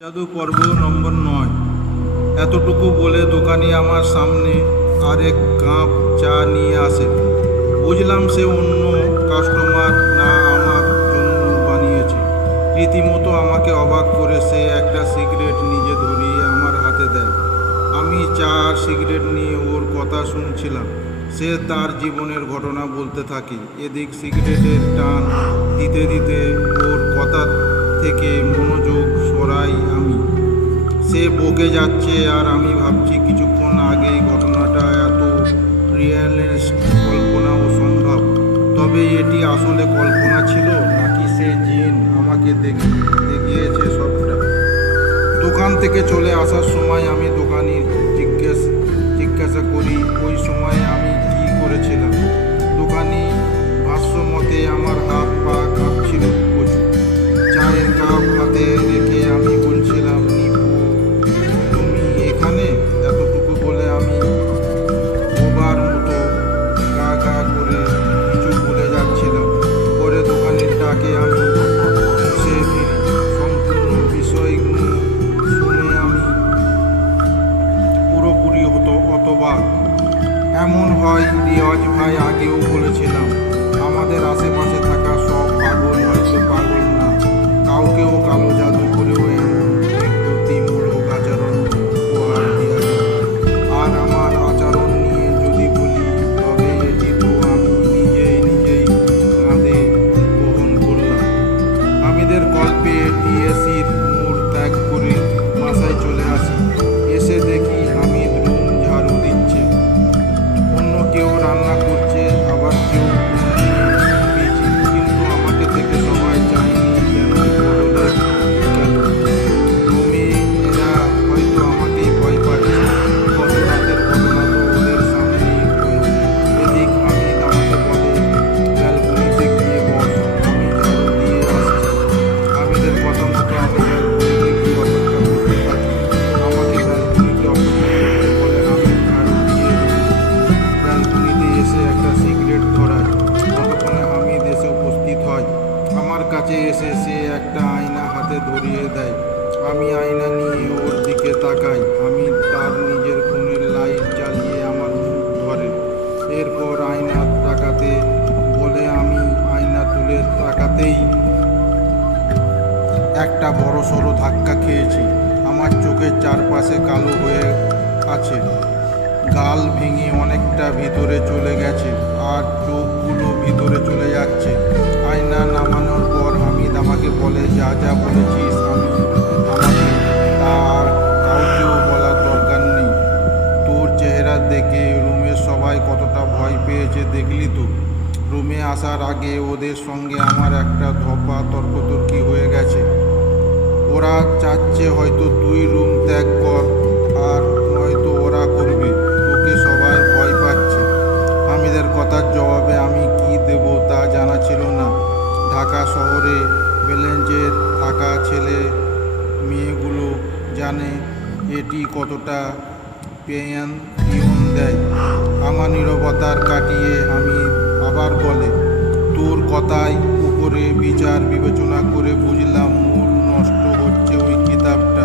জাদু পর্ব নম্বর ৯। এতটুকু বলে দোকানি আমার সামনে আরেক কাপ চা নিয়ে আসে। বুঝলাম সে অন্য কাস্টমার না আমার জন্য বানিয়েছে। রীতিমতো আমাকে অবাক করে সে একটা সিগারেট নিজে ধরিয়ে আমার হাতে দেয়। আমি চা আর সিগারেট নিয়ে ওর কথা শুনছিলাম। সে তার জীবনের ঘটনা বলতে থাকে। এদিক সিগারেটের টান দিতে দিতে ওর কথা থেকে মনোযোগ সরাই আমি। সে বকে যাচ্ছে আর আমি ভাবছি কিছুক্ষণ আগেই ঘটনাটা এত রিয়েলিস্ট, কল্পনা ও সম্ভব। তবে এটি আসলে কল্পনা ছিল নাকি সে জিন আমাকে দেখিয়েছে সবটা। দোকান থেকে চলে আসার সময় আমি দোকানির জিজ্ঞাসা করি ওই সময় আমি কি করেছিলাম। দোকানি ভাষ্য মতে আমার হাত পা কাঁপছিল প্রচুর। চায়ের কাপ হাতে রেখে আমি বলছিলাম, নিপু তুমি এখানে? এতটুকু বলে আমি বোবার মতো গা গা করে কিছু বলে যাচ্ছিলাম। পরে দোকানের ডাকে আমি বসে ফিরি। সম্পূর্ণ বিষয়গুলো শুনে আমি পুরোপুরি হতবাক। এমন হয় রিয়াজ ভাই আগেও বলেছিলাম, আমাদের আশেপাশে থাকা সব পাগল হয়তো পাগল না, কাউকেও কালো জাদু করেও এমন বিকৃতিমূলক আচরণ উপহার দেওয়া যায়। আর আমার আচরণ নিয়ে যদি বলি, তবে এটি তো আমি নিজেই কাঁধে বহন করলাম। হামিদের গল্পে টিএসির মোড় ত্যাগ করে বাসায় চলে আসি। এসে দেখি হামিদ রুম ঝাড়ু দিচ্ছে, অন্য কেউ রান্না করছে, আবার কেউ বিজি। কিন্তু আমাকে দেখে সবাই চায়নি যেন বড়দের গেল রুমে। এরা হয়তো আমাকেই ভয় পাচ্ছে। গত রাতের ঘটনা তো ওদের সামনেই হলো। এদিক হামিদ আমাকে বলে, ব্যালকনিতে গিয়ে বস, আমি ঝাড়ু দিয়ে আসছি। হামিদের কথা মতো আমি ব্যালকনিতে গিয়ে অপেক্ষা করতে থাকি। আমাকে ব্যালকনিতে অপেক্ষা করতে বলে হামিদ ঝাড়ু দিয়ে ব্যালকনিতে এসে একটা সিগারেট ধরায়। ততক্ষণে হামিদ এসে উপস্থিত হয়। আমার কাছে এসে সে একটা আয়না হাতে ধরিয়ে দেয়। আমি আয়না নিয়ে ওর দিকে তাকাই। হামিদ তার নিজের ফোনের লাইট জ্বালিয়ে আমার মুখ ধরে। এরপর আয়না তাকাতে বলে আমি আয়না তুলে তাকাতেই একটা বড়সড় ধাক্কা খেয়েছি। আমার চোখের চারপাশে কালো হয়ে আছে, গাল ভেঙে অনেকটা ভিতরে চলে গেছে আর চোখগুলো ভিতরে চলে যাচ্ছে। আয়না নামানোর পর হামিদ আমাকে বলে, যা যা বলেছিস আমাকে তার কাউকেও বলার দরকার নেই। তোর চেহারা দেখে রুমের সবাই কতটা ভয় পেয়েছে দেখলি তো। রুমে আসার আগে ওদের সঙ্গে আমার একটা ধপা তর্কতর্কি হয়ে গেছে। ওরা চাচ্ছে হয়তো তুই রুম ত্যাগ কর, আর নয়তো ওরা করবে। তোকে সবাই ভয় পাচ্ছে। হামিদের কথার জবাবে আমি কি দেব তা জানা ছিল না। ঢাকা শহরে বেলেঞ্জের থাকা ছেলে মেয়েগুলো জানে এটি কতটা পিয়ন দেয়। আমার নীরবতার কাটিয়ে হামিদ আবার বলে, তোর কথাই উপরে বিচার বিবেচনা করে বুঝলাম মূল নষ্ট হচ্ছে ওই কিতাবটা।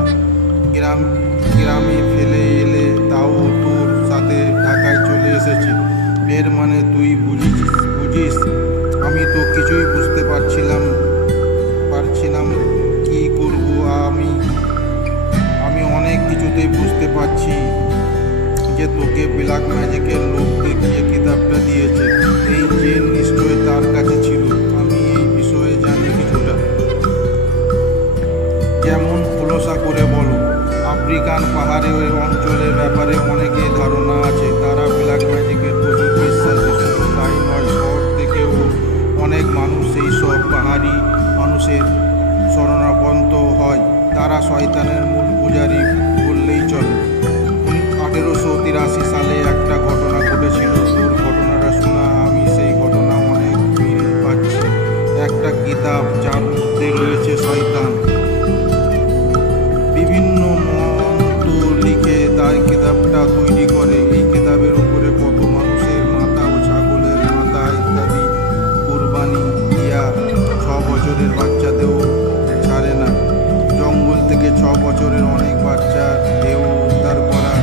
গ্রামে ফেলে এলে তাও তোর সাথে ঢাকায় চলে এসেছে। এর মানে তুই বুঝিস। আমি তো কিছুই বুঝতে পারছিলাম কি করব। আমি অনেক কিছুতেই বুঝতে পারছি যে তোকে ব্ল্যাক ম্যাজিকের লোক দেখিয়ে কিতাবটা দিয়েছে। এই জেন নিশ্চয়ই তার কাছে ছিল। আমি এই বিষয়ে জানি কিছুটা। যেমন খোলসা করে বলো। আফ্রিকান পাহাড়ে ওই অঞ্চলের ব্যাপারে অনেকের ধারণা আছে। তারা ব্ল্যাক ম্যাজিকের প্রচুর বিশ্বাসী। শুধু তাই নয়, শহর থেকেও অনেক মানুষ সেই সব পাহাড়ি মানুষের শরণাপন্ন হয়। তারা শয়তানের মূল পূজারী বললেই চলে। 1883 সালে একটা ঘটনা ঘটেছিল। তোর ঘটনাটা শোনা, আমি সেই ঘটনা অনেক মিল পাচ্ছি। একটা কিতাব যার মধ্যে রয়েছে শয়তান বিভিন্ন মন্ত্র লিখে তার কিতাবটা তৈরি করে। এই কিতাবের উপরে কত মানুষের মাথা ও ছাগলের মাথা ইত্যাদি কোরবানি দিয়া 6 বছরের বাচ্চাদেরও ছাড়ে না। জঙ্গল থেকে 6 বছরের অনেক বাচ্চার দেহ উদ্ধার করা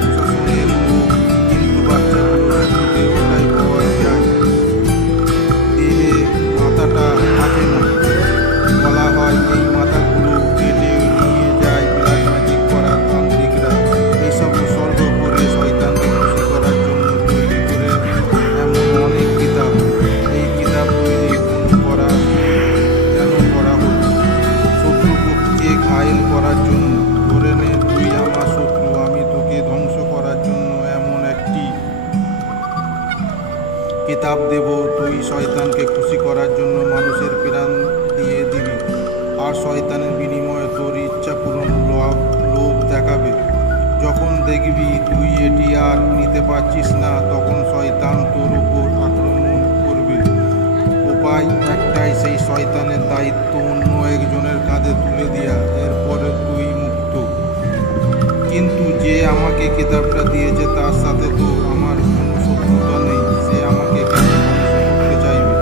প্রশাসনের লোক, কিন্তু বাচ্চাগুলোর শুধু দেহটাই পাওয়া যায়, দেহে মাথাটা থাকে না। বলা হয় এই মাথাগুলো কেটে নিয়ে যায় ব্ল্যাক ম্যাজিক করা তান্ত্রিকরা। এইসব উৎসর্গ করে শয়তানকে খুশি করার জন্য তৈরি করে এমন অনেক কিতাব। এই কিতাব তৈরি কেন করা হতো? শত্রুপক্ষকে ঘায়েল করার জন্য। ধরে নে তুই আমার শত্রু, আমি তোকে ধ্বংস করার জন্য এমন একটি কিতাব দেব। তুই শয়তানকে খুশি করার জন্য মানুষের প্রাণ দিয়ে দিবি, আর শয়তানের বিনিময়ে তোর ইচ্ছা পূরণ লোভ দেখাবে। যখন দেখবি তুই এটি আর নিতে পারছিস না, তখন শয়তান তোর উপর আক্রমণ করবে। উপায় একটাই, সেই শয়তানের দায়িত্ব অন্য একজনের কাঁধে তুলে দেয়া। এরপরে তুই মুক্ত। কিন্তু যে আমাকে কিতাবটা দিয়েছে তার সাথে তো আমার কোনো শত্রুতা নেই। সে আমাকে কেন ধ্বংস করতে চাইবে?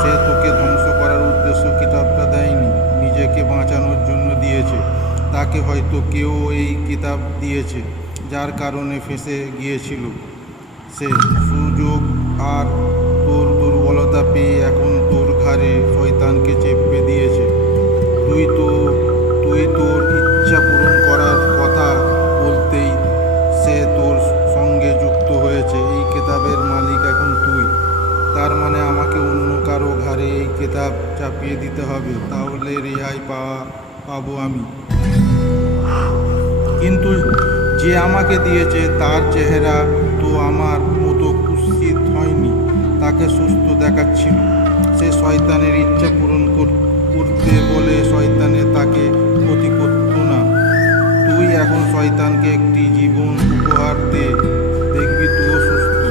সে তোকে ধ্বংস করার উদ্দেশ্য কিতাবটা দেয়নি, নিজেকে বাঁচানোর জন্য দিয়েছে। তাকে হয়তো কেউ এই কিতাব দিয়েছে, যার কারণে ফেঁসে গিয়েছিল সে। সুযোগ আর তোর দুর্বলতা পেয়ে এখন তোর ঘাড়ে শয়তানকে চেপে দিয়েছে। তুই তোর ইচ্ছা পূরণ করার কথা বলতেই সে তোর সঙ্গে যুক্ত হয়েছে। এই কিতাবের মালিক এখন তুই। তার মানে আমাকে অন্য কারো ঘাড়ে এই কিতাব চাপিয়ে দিতে হবে, তাহলে রেহাই পাবো আমি। কিন্তু যে আমাকে দিয়েছে তার চেহারা তো আমার মতো কুৎসিত হয়নি, তাকে সুস্থ দেখাচ্ছিল। সে শয়তানের ইচ্ছা পূরণ করতে বলে শয়তানে তাকে ক্ষতি করত না। তুই এখন শয়তানকে একটি জীবন উপহার দে, দেখবি তুইও সুস্থ।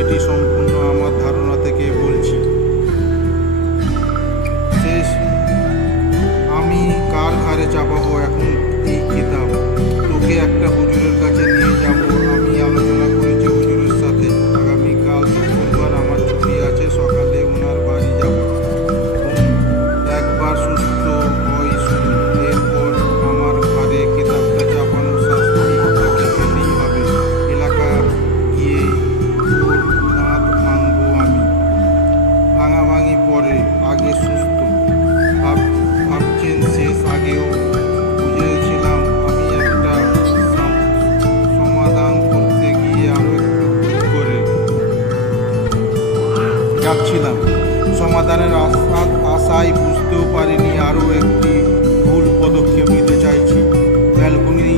এটি সম্পূর্ণ আমার ধারণা থেকে বলছি। শেষ, আমি কার ঘাড়ে চাপাবো এখন এই কিতাব? তোকে একটা হুজুরের কাছে নিয়ে যাব। আমি আলোচনা করেছি হুজুরের সাথে। আগামীকাল শুক্রবার আমার ছুটি আছে, সকালে ওনার বাড়ি যাব। একবার সুস্থ হই শুধু, এরপর আমার ঘাড়ে কিতাবটা চাপানোর শাস্তি তাকে পেতেই হবে। এলাকা গিয়ে তোর দাঁত ভাঙবো আমি। ভাঙাভাঙি পরে, আগে সুস্থ। ভাবছেন শেষ আগেও বুঝেছিলাম আমি একটা সমাধান করতে গিয়ে আরো একটু ভুল করে যাচ্ছিলাম। সমাধানের আশায় বুঝতেও পারিনি আরও একটি ভুল পদক্ষেপ নিতে চাইছি। ব্যালকনি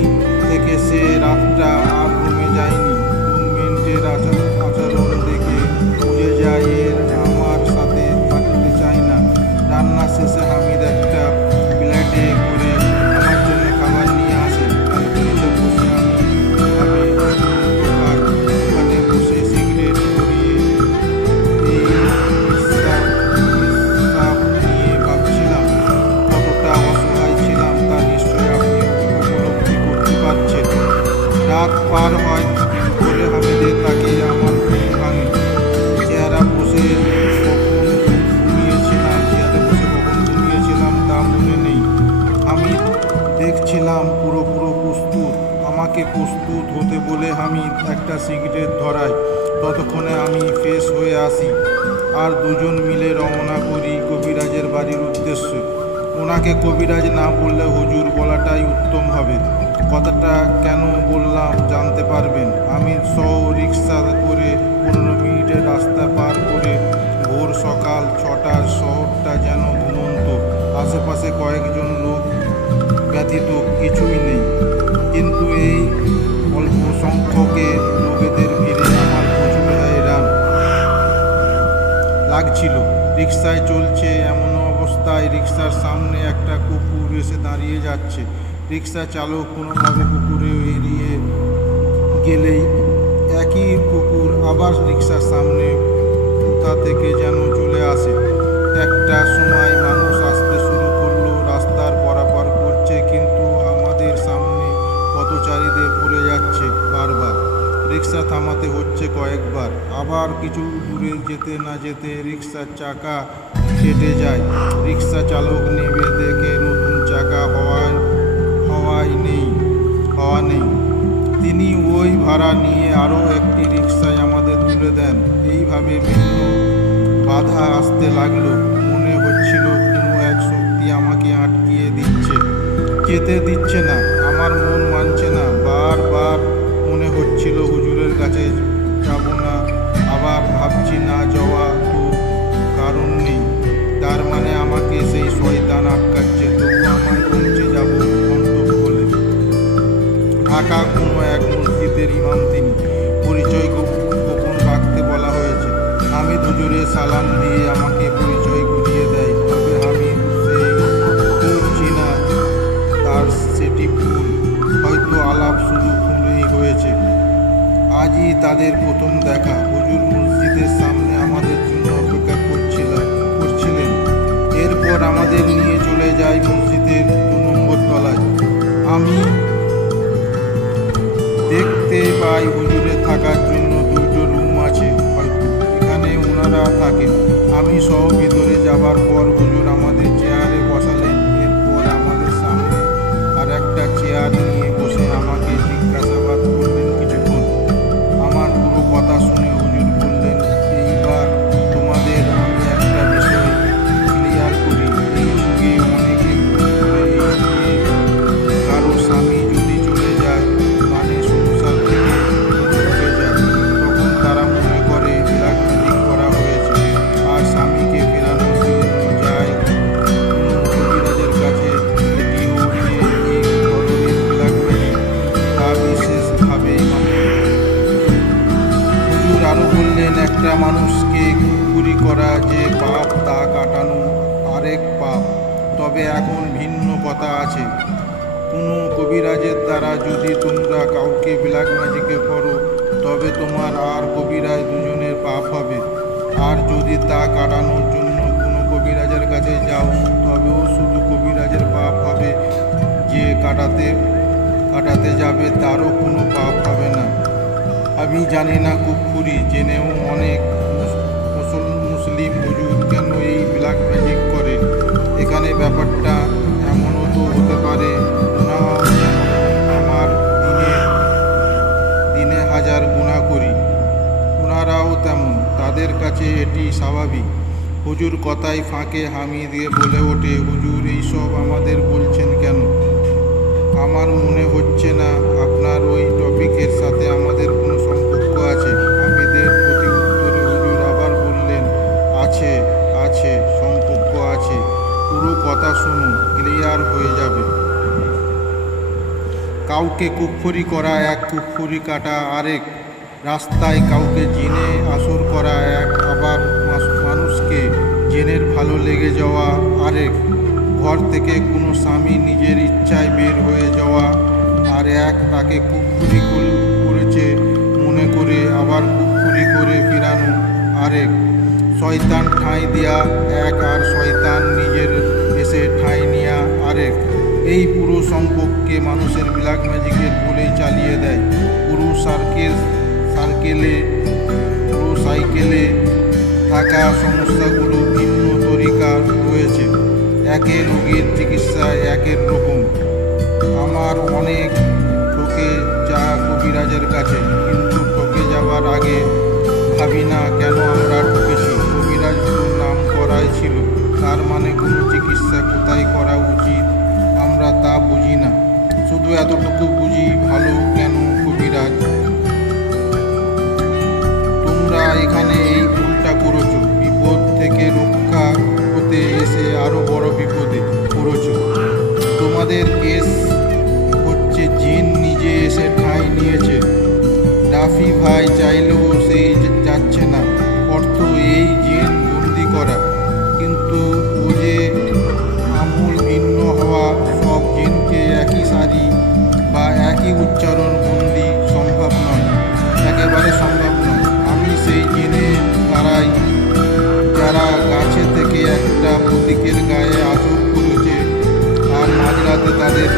থেকে সে রাতটা আর কমে যায়নি। রুমমেটের আচরণ দেখে বুঝে যায় এর আমার সাথে থাকতে চায় না। রান্না শেষে হামিদ একটা প্লেটে করে আমার জন্য খাবার নিয়ে আসে। ব্যালকনিতে বসে আমি খাই। ওখানে বসে সিগারেট ধরিয়ে এই হিসাব নিয়ে ভাবছিলাম কতটা অসহায় ছিলাম, তা নিশ্চয়ই আপনি উপলব্ধি করতে পারছেন। রাত পার হয় বলে হামিদের তাকে আমার ঘুম ভাঙে। চেয়ারে বসে কখন ঘুমিয়েছিলাম তা মনে নেই। হামিদ দেখছিলাম পুরো প্রস্তুত। আমাকে প্রস্তুত হতে বলে হামিদ একটা সিগারেট ধরায়। ততক্ষণে আমি ফ্রেশ হয়ে আসি, আর দুজন মিলে রওনা করি কবিরাজের বাড়ির উদ্দেশ্যে। ওনাকে কবিরাজ না বললে হুজুর বলাটাই উত্তম হবে। কথাটা কেন বললাম জানতে পারবেন। হামিদ সহ রিক্সা করে 15 মিনিটের রাস্তা পার করে ভোর সকাল 6টার শহরটা যেন ঘুমন্ত। আশেপাশে কয়েকজন লোক ব্যতীত কিছুই নেই, কিন্তু এই অল্প সংখ্যকের লোকেদের ভিড়ে আমার প্রচুর হয়রান লাগছিল। রিক্সায় চলছে, এমন অবস্থায় রিক্সার সামনে একটা কুকুর এসে দাঁড়িয়ে যাচ্ছে। রিক্সা চালক কোনোভাবে কুকুরে এড়িয়ে গেলেই একই কুকুর আবার রিক্সার সামনে কোথা থেকে যেন চলে আসে। একটা সময় মানুষ আসতে শুরু করলো, রাস্তার পারাপার করছে, কিন্তু আমাদের সামনে পথচারীদের পড়ে যাচ্ছে বারবার। রিক্সা থামাতে হচ্ছে কয়েকবার। আবার কিছু দূরে যেতে না যেতে রিক্সার চাকা কেটে যায়। রিক্সা চালক নেমে দেখে নতুন আরও একটি রিকশায় আমাদের তুলে দেন। এইভাবে বিভিন্ন বাধা আসতে লাগলো। মনে হচ্ছিল কোনো এক শক্তি আমাকে আটকিয়ে দিচ্ছে, যেতে দিচ্ছে না। আমার মন মানছে না। বারবার মনে হচ্ছিল হুজুরের কাছে যাব না, আবার ভাবছি না যাওয়া তো কারণ নেই, তার মানে আমাকে সেই শয়তান আটকাচ্ছে। তবু আমায় পৌঁছে যাব গন্তব্যে। ঢাকা কোনো এক মসজিদের ইমাম তিনি, পরিচয় গোপন রাখতে বলা হয়েছে। হামিদ হুজুরে সালাম দিয়ে আমাকে পরিচয় করিয়ে দেয়। তবে হামিদ সেই বুঝছি না, তার সেটি ভুল, হয়তো আলাপ শুধু ফোনেই হয়েছে। আজই তাদের প্রথম দেখা। হুজুর মসজিদের সামনে আমাদের জন্য অপেক্ষা করছিলেন। এরপর আমাদের নিয়ে চলে যায় মসজিদের 2 নম্বর তলায়। আমি দেখতে পাই হুজুরের থাকার জন্য 2টো রুম আছে, হয়তো এখানে ওনারা থাকেন। আমি সহ ভিতরে যাবার পর হুজুর আমাদের চেয়ারে বসালেন। এরপর আমাদের সামনে আর একটা চেয়ার নিয়ে বসে আমাকে জিজ্ঞাসাবাদ করলেন কিছুক্ষণ। আমার পুরো কথা শুনে হুজুর বললেন, এইবার তোমাদের আমি একটা বিষয় ক্লিয়ার করি। এই যুগে অনেকে কারো স্বামী যদি চলে যায়, মানে সংসার থেকে ঢুকে যায়, তখন তারা মনে করে ব্ল্যাক ম্যাজিক করা হয়েছে আর স্বামীকে ফেরানো যায় কোনো কবিরাজের কাছে। এটিও যে এই ধরনের ব্ল্যাক ম্যাজিক, তা বিশেষভাবে হুজুর আরও বললেন, একটা মানুষকে কুফরি করা যে পাপ, তা কাটানো আরেক পাপ। তবে এখন ভিন্ন কথা আছে। কোনো কবিরাজের দ্বারা যদি তোমরা কাউকে ব্ল্যাক ম্যাজিকে করো, তবে তোমার আর কবিরাজ দুজনের পাপ হবে। আর যদি তা কাটানোর জন্য কোনো কবিরাজের কাছে যাও, তবেও শুধু কবিরাজের পাপ হবে। যে কাটাতে যাবে তারও কোনো পাপ হবে না। আমি জানি না কুফরি জেনেও অনেক মুসলিম হুজুর কেন এই ব্ল্যাক ম্যাজিক করে। এখানে ব্যাপারটা এমনও তো হতে পারে, আমার দিনে হাজার গুনাহ করি, ওনারাও তেমন, তাদের কাছে এটি স্বাভাবিক। হুজুর কথায় ফাঁকে হামি দিয়ে বলে ওঠে, হুজুর এইসব আমাদের বলছেন কেন? আমার মনে হচ্ছে না আপনার ওই টপিকের সাথে আমাদের কোনো সম্পর্ক আছে। হামিদের প্রতি উত্তরে হুজুর আবার বললেন, আছে আছে, সম্পর্ক আছে। পুরো কথা শুনুন, ক্লিয়ার হয়ে যাবে। কাউকে কুফরি করা এক, কুফরি কাটা আরেক। রাস্তায় কাউকে জেনে আসর করা এক, আবার মানুষকে জেনের ভালো লেগে যাওয়া আরেক। ঘর থেকে কোনো স্বামী নিজের ইচ্ছায় বের হয়ে যাওয়া আর এক, তাকে কুফরি করেছে মনে করে আবার কুফরি করে ফিরানো আরেক। শয়তান ঠাঁই দেয়া এক, আর শয়তান নিজের এসে ঠাঁই নেয়া আরেক। এই পুরো সম্পর্কে মানুষের ব্ল্যাক ম্যাজিকের বলেই চালিয়ে দেয়। পুরো সাইকেলে থাকা সমস্যাগুলো ভিন্ন তরিকা রয়েছে। একে রোগীর চিকিৎসায় একের রকম। আমার অনেক ঠকে যা কবিরাজের কাছে, কিন্তু ঠকে যাওয়ার আগে ভাবি না কেন আমরা ঠকেছি। কবিরাজ তো নাম করাই ছিল, তার মানে কোনো চিকিৎসা কোথায় করা উচিত আমরা তা বুঝি না। শুধু এতটুকু বুঝি, ভালো কেন কবিরাজ? তোমরা এখানে এই ভুলটা করেছো, বিপদ থেকে রক্ষা হতে এসে আরো বড় বিপদে পড়েছো। তোমাদের কেস হচ্ছে জিন নিজে এসে ঠাঁই নিয়েছে। রাফি ভাই চাইলেও সেই যাচ্ছে না। অর্থ এই জিন বন্দি করা, কিন্তু ও যে আমূল ভিন্ন হওয়া, সব জিনকে একই সারি বা একই উচ্চারণ বন্দি সম্ভব নয়, একেবারে সম্ভব নয়। আমি সেই জিনে তারাই যারা গাছে থেকে একটা প্রতীকের গায়ে আঁচড় করেছে আর মাঝরাতে তাদের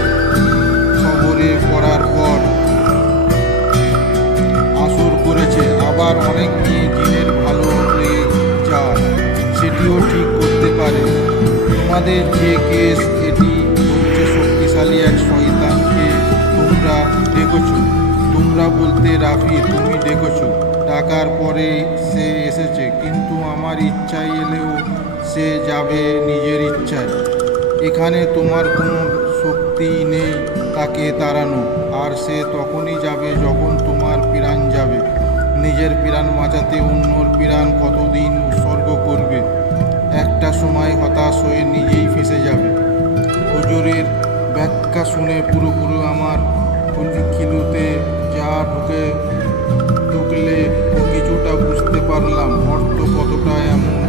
খবরে পড়ার পর আসর করেছে। আবার অনেক মেয়ে জিনের ভালো লেগে যায়, সেটি পরে সে এসেছে, কিন্তু আমার ইচ্ছায় এলেও সে যাবে নিজের ইচ্ছায়। এখানে তোমার কোনো শক্তি নেই তাকে তাড়ানো, আর সে তখনই যাবে যখন তোমার প্রাণ যাবে। নিজের প্রাণ বাঁচাতে অন্যর প্রাণ কতদিন উৎসর্গ করবে? একটা সময় হতাশ হয়ে নিজেই ফেঁসে যাবে। হুজুরের ব্যাখ্যা শুনে পুরোপুরি আমার খিলুতে যা ঢুকলে কিছুটা বুঝতে পারলাম। অর্থ কতটা এমন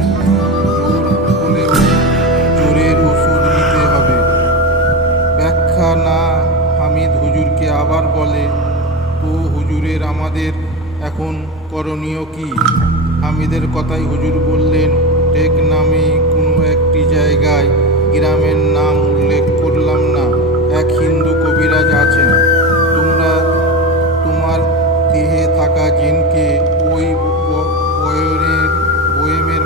জোর হলেও জোরের ওষুধ নিতে হবে। ব্যাখ্যা না হামিদ হুজুরকে আবার বলে, তো হুজুরের আমাদের এখন করণীয় কি? হামিদের কথাই হুজুর বললেন, টেক নামে কোনো একটি জায়গায়, গ্রামের নাম উল্লেখ করলাম না, এক হিন্দু কবিরাজ আছেন। তোমরা তোমার দেহে থাকা জিনকে ওই বয়েমের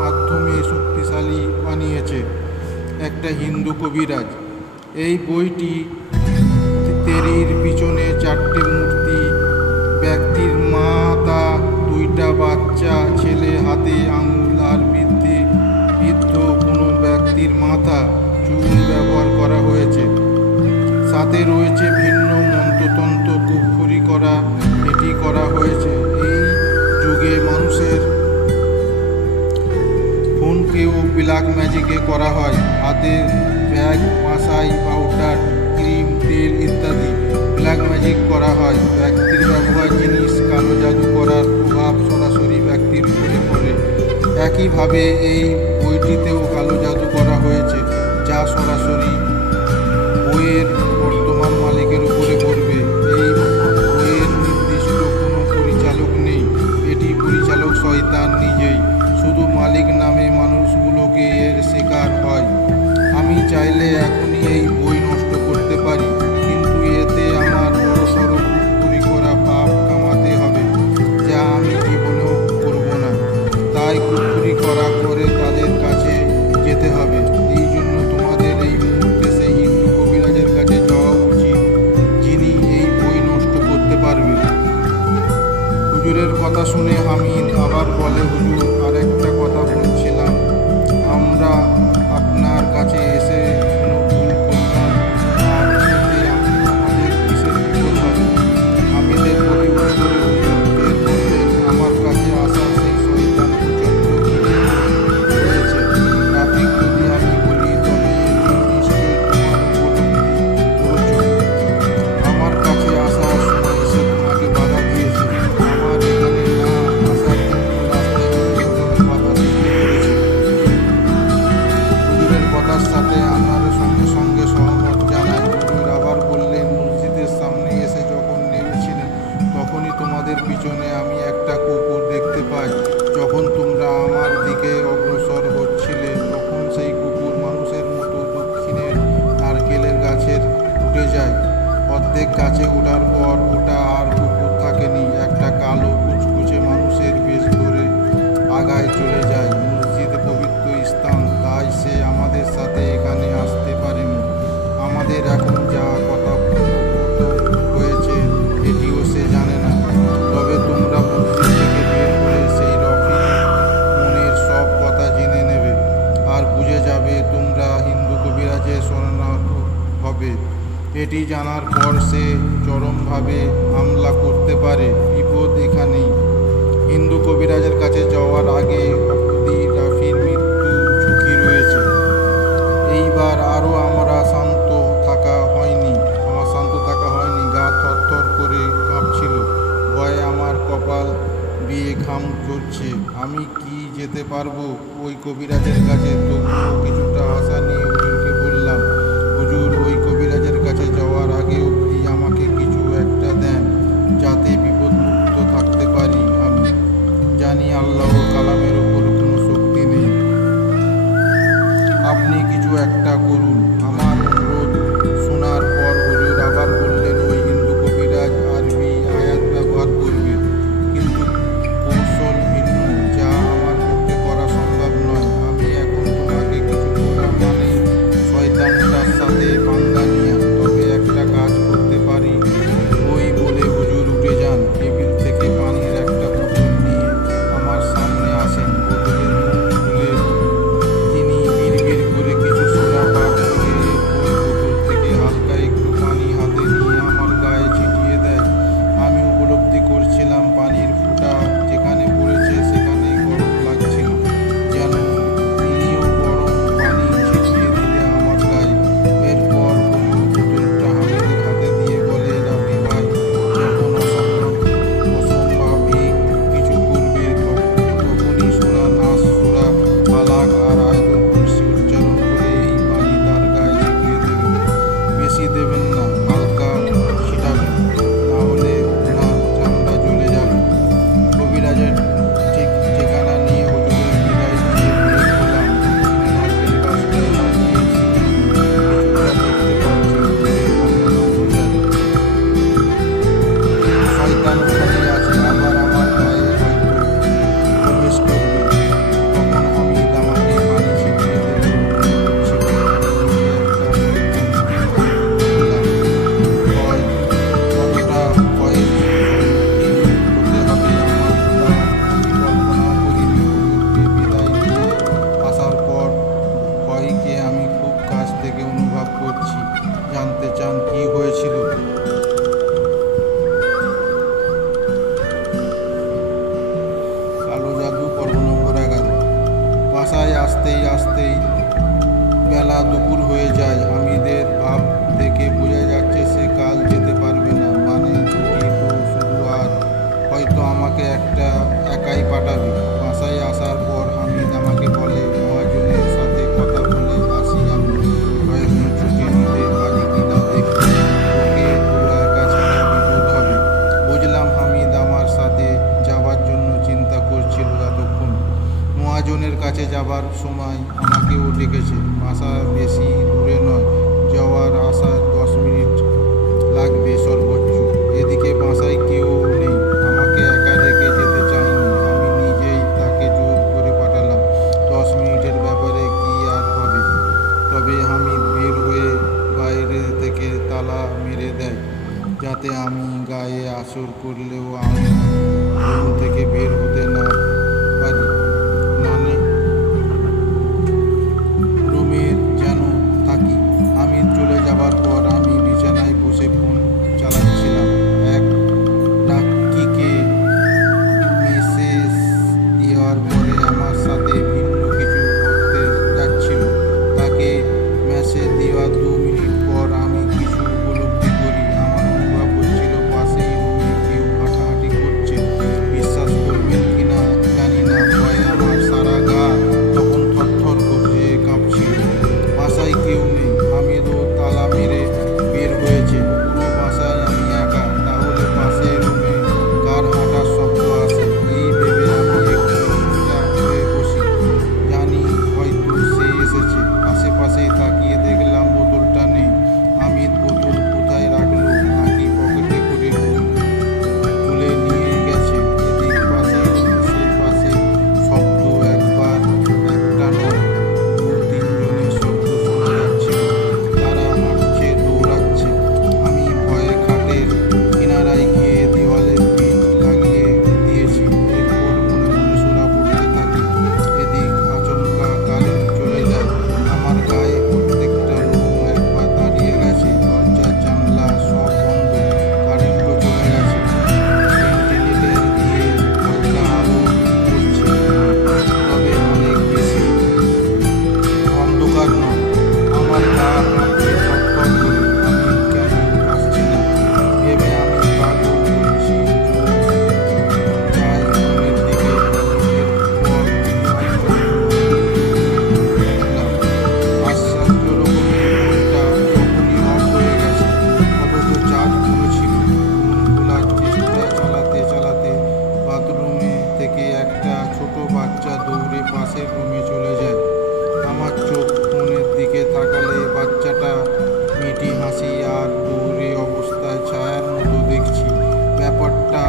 মাধ্যমে শক্তিশালী বানিয়েছে একটা হিন্দু কবিরাজ। এই বইটি তেরির পিছনে 4টে মূর্তি, ব্যক্তির মাতা, 2টা বাচ্চা ছেলে, হাতে আঙুল আর বৃদ্ধ কোনো ব্যক্তির মাথা চুল ব্যবহার করা হয়েছে। সাথে রয়েছে ভিন্ন মন্ত্রতন্ত্র, কুফরি করা এটি করা হয়েছে। এই যুগে মানুষের ফোনকেও ব্ল্যাক ম্যাজিকে করা হয়। হাতে ব্যাগ, মাসাই, পাউডার, ক্রিম, তেল ইত্যাদি ব্ল্যাক ম্যাজিক করা হয়। ব্যক্তির ব্যবহার জিনিস কালো জাদু করার প্রভাব সরাসরি ব্যক্তির উপরে পড়ে। একইভাবে এই বইটিতেও কালো জাদু করা হয়েছে, যা সরাসরি বইয়ের বর্তমান মালিকের উপরে পড়বে। এই বইয়ের নির্দিষ্ট কোনো পরিচালক নেই, এটি পরিচালক শয়তান নিজেই। শুধু মালিক নামে মানুষগুলোকে এর শিকার হয়। আমি চাইলে এখনই এই বই নষ্ট করতে পারি, কিন্তু এতে আমার বড়সড় কুফরি করা পাপ কামাতে হবে, যা আমি জীবনেও করব না। তাই কুফরি করা করে তাদের কাছে যেতে হবে। এই জন্য তোমাদের এই মুহূর্তে সেই হিন্দু কবিরাজের কাছে যাওয়া উচিত, যিনি এই বই নষ্ট করতে পারবে। হুজুরের কথা শুনে হামিদ আবার বলে, হুজুর আরেকটা কথা বলছিলাম, আমরা আপনার কাছে এসে কোনো ভুল করলাম, আর এতে আমাদের কিসের বিপদ হবে? হামিদের পরিবার করে হুজুরকে বললেন, আমার কাছে আসা সেই শয়তান প্রচণ্ড রয়েছে। ট্রাফিক যদি আমি বলি, তবে এটি নিশ্চয়ই তোমার উপলব্ধি করেছ। আমার কাছে আসার সময় সে তোমাকে বাধা দিয়েছে। আমার এখানে না আসার জন্য রাস্তায় বিভিন্ন বাধা সৃষ্টি করেছে। হুজুরের কথার সাথে আমার সঙ্গে সঙ্গে সহমত জানাই। হুজুর আবার বললেন, মসজিদের সামনে এসে যখন নেমেছিলেন, তখনই তোমাদের পিছনে আমি একটা কুকুর দেখতে পাই। যখন তোমরা আমার দিকে অগ্রসর হচ্ছিলে, তখন সেই কুকুর মানুষের মতো দক্ষিণের নারকেলের গাছের উঠে যায়। অর্ধেক গাছে ওঠার পর ওটা আর কুকুর থাকেনি, একটা কালো কুচকুচে মানুষের বেশ ধরে আগায় চলে যায়। মসজিদ পবিত্র স্থান, তাই সে আমাদের সাথে এখানে আসতে পারেনি। আমাদের এখন যা কথা হয়েছে এটিও সে জানে না। তবে তোমরা মসজিদ থেকে বের হলে সেই রফিক মনের সব কথা জেনে নেবে, আর বুঝে যাবে তোমরা হিন্দু কবিরাজের শরণার্থ হবে। এটি জানার পর সে চরমভাবে হামলা করতে পারে। বিপদ এখানেই, হিন্দু কবিরাজের কাছে যাওয়ার আগে অবধি রাফির মৃত্যু ঝুঁকি রয়েছে। এইবার আরও আমার শান্ত থাকা হয়নি। গা থরথর করে কাঁপছিল, ভয়ে আমার কপাল বেয়ে ঘাম ঝরছে। আমি কি যেতে পারবো ওই কবিরাজের কাছে? তবুও কিছুটা আশা নিয়ে হুজুরকে বললাম, হুজুর ওই কবিরাজের কাছে যাওয়ার আগে অবধি আমাকে কিছু একটা দেন, যাতে বিপদমুক্ত থাকতে পারি। আমি জানি আল্লাহর কালামের উপর কোনো শক্তি নেই, আপনি কিছু একটা করুন। আমার অনুরোধ শোনার পর হুজুর আবার বললেন, ওই হিন্দু কবিরাজ আরবি আয়াত ব্যবহার করবে, কিন্তু কৌশল ভিন্ন, যা আমার পক্ষে করা সম্ভব নয়। আমি এখন তোমাকে কিছু করা মানে যাচ্ছি। জানতে চান কি হয়েছিল? কালো জাদু পর্ব নম্বর 11। বাসায় আসতেই আসতেই বেলা দুপুর হয়ে যায়। হামিদের ভাব দেখে বোঝা যাচ্ছে সে কাল যেতে পারবে না। মানে ছুটি তো শুধু, আর হয়তো আমাকে একাই পাঠাবে। বাসায় আসার পর হামিদ আমাকে বলে, মহাজনের সাথে কথা বলে আসি আমি, কয়েকদিন ছুটি নিতে পারি কিনা দেখি, ওকে তোরা একা ছেড়ে বিপদ হবে। বুঝলাম হামিদ আমার সাথে যাবার জন্য চিন্তা করছিল এতক্ষণ। মহাজনের কাছে যাবার সময় আমাকেও ডেকেছে। বাসা বেশি দূরে নয়, যাওয়ার আসার 10 মিনিট লাগবে সর্বোচ্চ। এদিকে বাসায় কেউ নেই, আমাকে একা রেখে যেতে চাইনি। আমি নিজেই তাকে জোর করে পাঠালাম। 10 মিনিটের ব্যাপারে কি আর হবে। তবে হামিদ বের হয়ে বাইরে থেকে তালা মেরে দেয়, যাতে আমি গায়ে আসর করলেও আমি রুম থেকে বের হতে না পারি। মানে রুমের যেন থাকি। হামিদ চলে যাবার পর আমি বিছানায় বসে ফোন চালাচ্ছিলাম। এক ডাকিকে মেসেজ দেওয়ার পরে আমার সাথে ভিন্ন কিছু করতে যাচ্ছিল। তাকে মেসেজ দেওয়ার 2 মিনিট পর আমি কিছু উপলব্ধি করি। আমার অনুভব হচ্ছিল পাশেই রুমে কেউ হাঁটাহাঁটি করছে। বিশ্বাস করবেন কিনা জানি না, ভয়ে আমার সারা গা তখন থরথর করে কাঁপছিল। বাসায় কেউ নেই, হামিদও তালা মেরে বের হয়েছে। পুরো বাসায় আমি একা। তাহলে পাশের রুমে কার হাঁটার শব্দ আসে? এই ভেবে আমি একটু সোজা হয়ে বসি। জানি হয়তো সে এসেছে। আশেপাশে তাকিয়ে দেখলাম বোতলটা নেই। হামিদ বোতল কোথায় রাখলো, নাকি পকেটে করে তুলে নিয়ে গেছে? এদিক পাশে সে পাশে শব্দ একবার একটা নয়, 2-3 জনের শব্দ শোনা যাচ্ছিল। তারা হাঁটছে, দৌড়াচ্ছে। আমি ভয়ে খাটের কিনারায় গিয়ে দেওয়ালে পিঠ লাগিয়ে দিয়েছি। এরপর মনে মনে সোনা পড়তে থাকি। এদিক আচমকা কারেন্ট চলে যায়। আমার গায়ে প্রত্যেকটা লোম একবার দাঁড়িয়ে গেছে। দরজা জানলা সব বন্ধ। কারেন্টও চলে গেছে। ভেন্টিলেটর দিয়ে হালকা আলো পড়ছে, তবে অনেক বেশি অন্ধকার নয়। আমার গা কাঁপছে থরথর করে। আমি কেন আসছে না ভেবে আমি পাগল হচ্ছি। যাই রুমের দিকে। এরপর দেখলাম আশ্চর্য রকমের ফোনটা তখনই অফ হয়ে গেছে, অথচ চার্জ পুরো ছিল। ফোন খোলার চেষ্টা চালাতে চালাতে বাথরুমে থেকে একটা ছোট বাচ্চা দৌড়ে পাশের রুমে চলে যায়। আমার চোখ ফোনের দিকে তাকালে বাচ্চাটা মিটি হাসি আর দৌড়ে অবস্থায় ছায়ার মতো দেখছি। ব্যাপারটা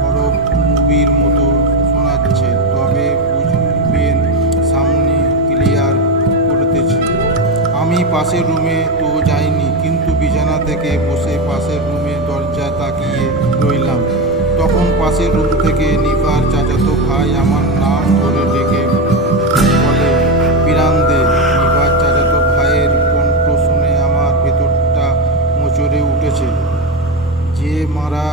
হরর মুভির মতো শোনাচ্ছে, তবে বুঝবেন সামনে ক্লিয়ার করতেছি। আমি পাশের রুমে তো যাইনি, কিন্তু বিছানা থেকে বসে পাশের রুমে দরজা তাকিয়ে রইলাম। তখন পাশের রুম থেকে নিপার চাচাতো ভাই আমার নাম ধরে ডেকে বলে, পিরান দে। নিপার চাচাতো ভাইয়ের কণ্ঠ শুনে আমার ভেতরটা মোচড়ে উঠেছে। যে মারা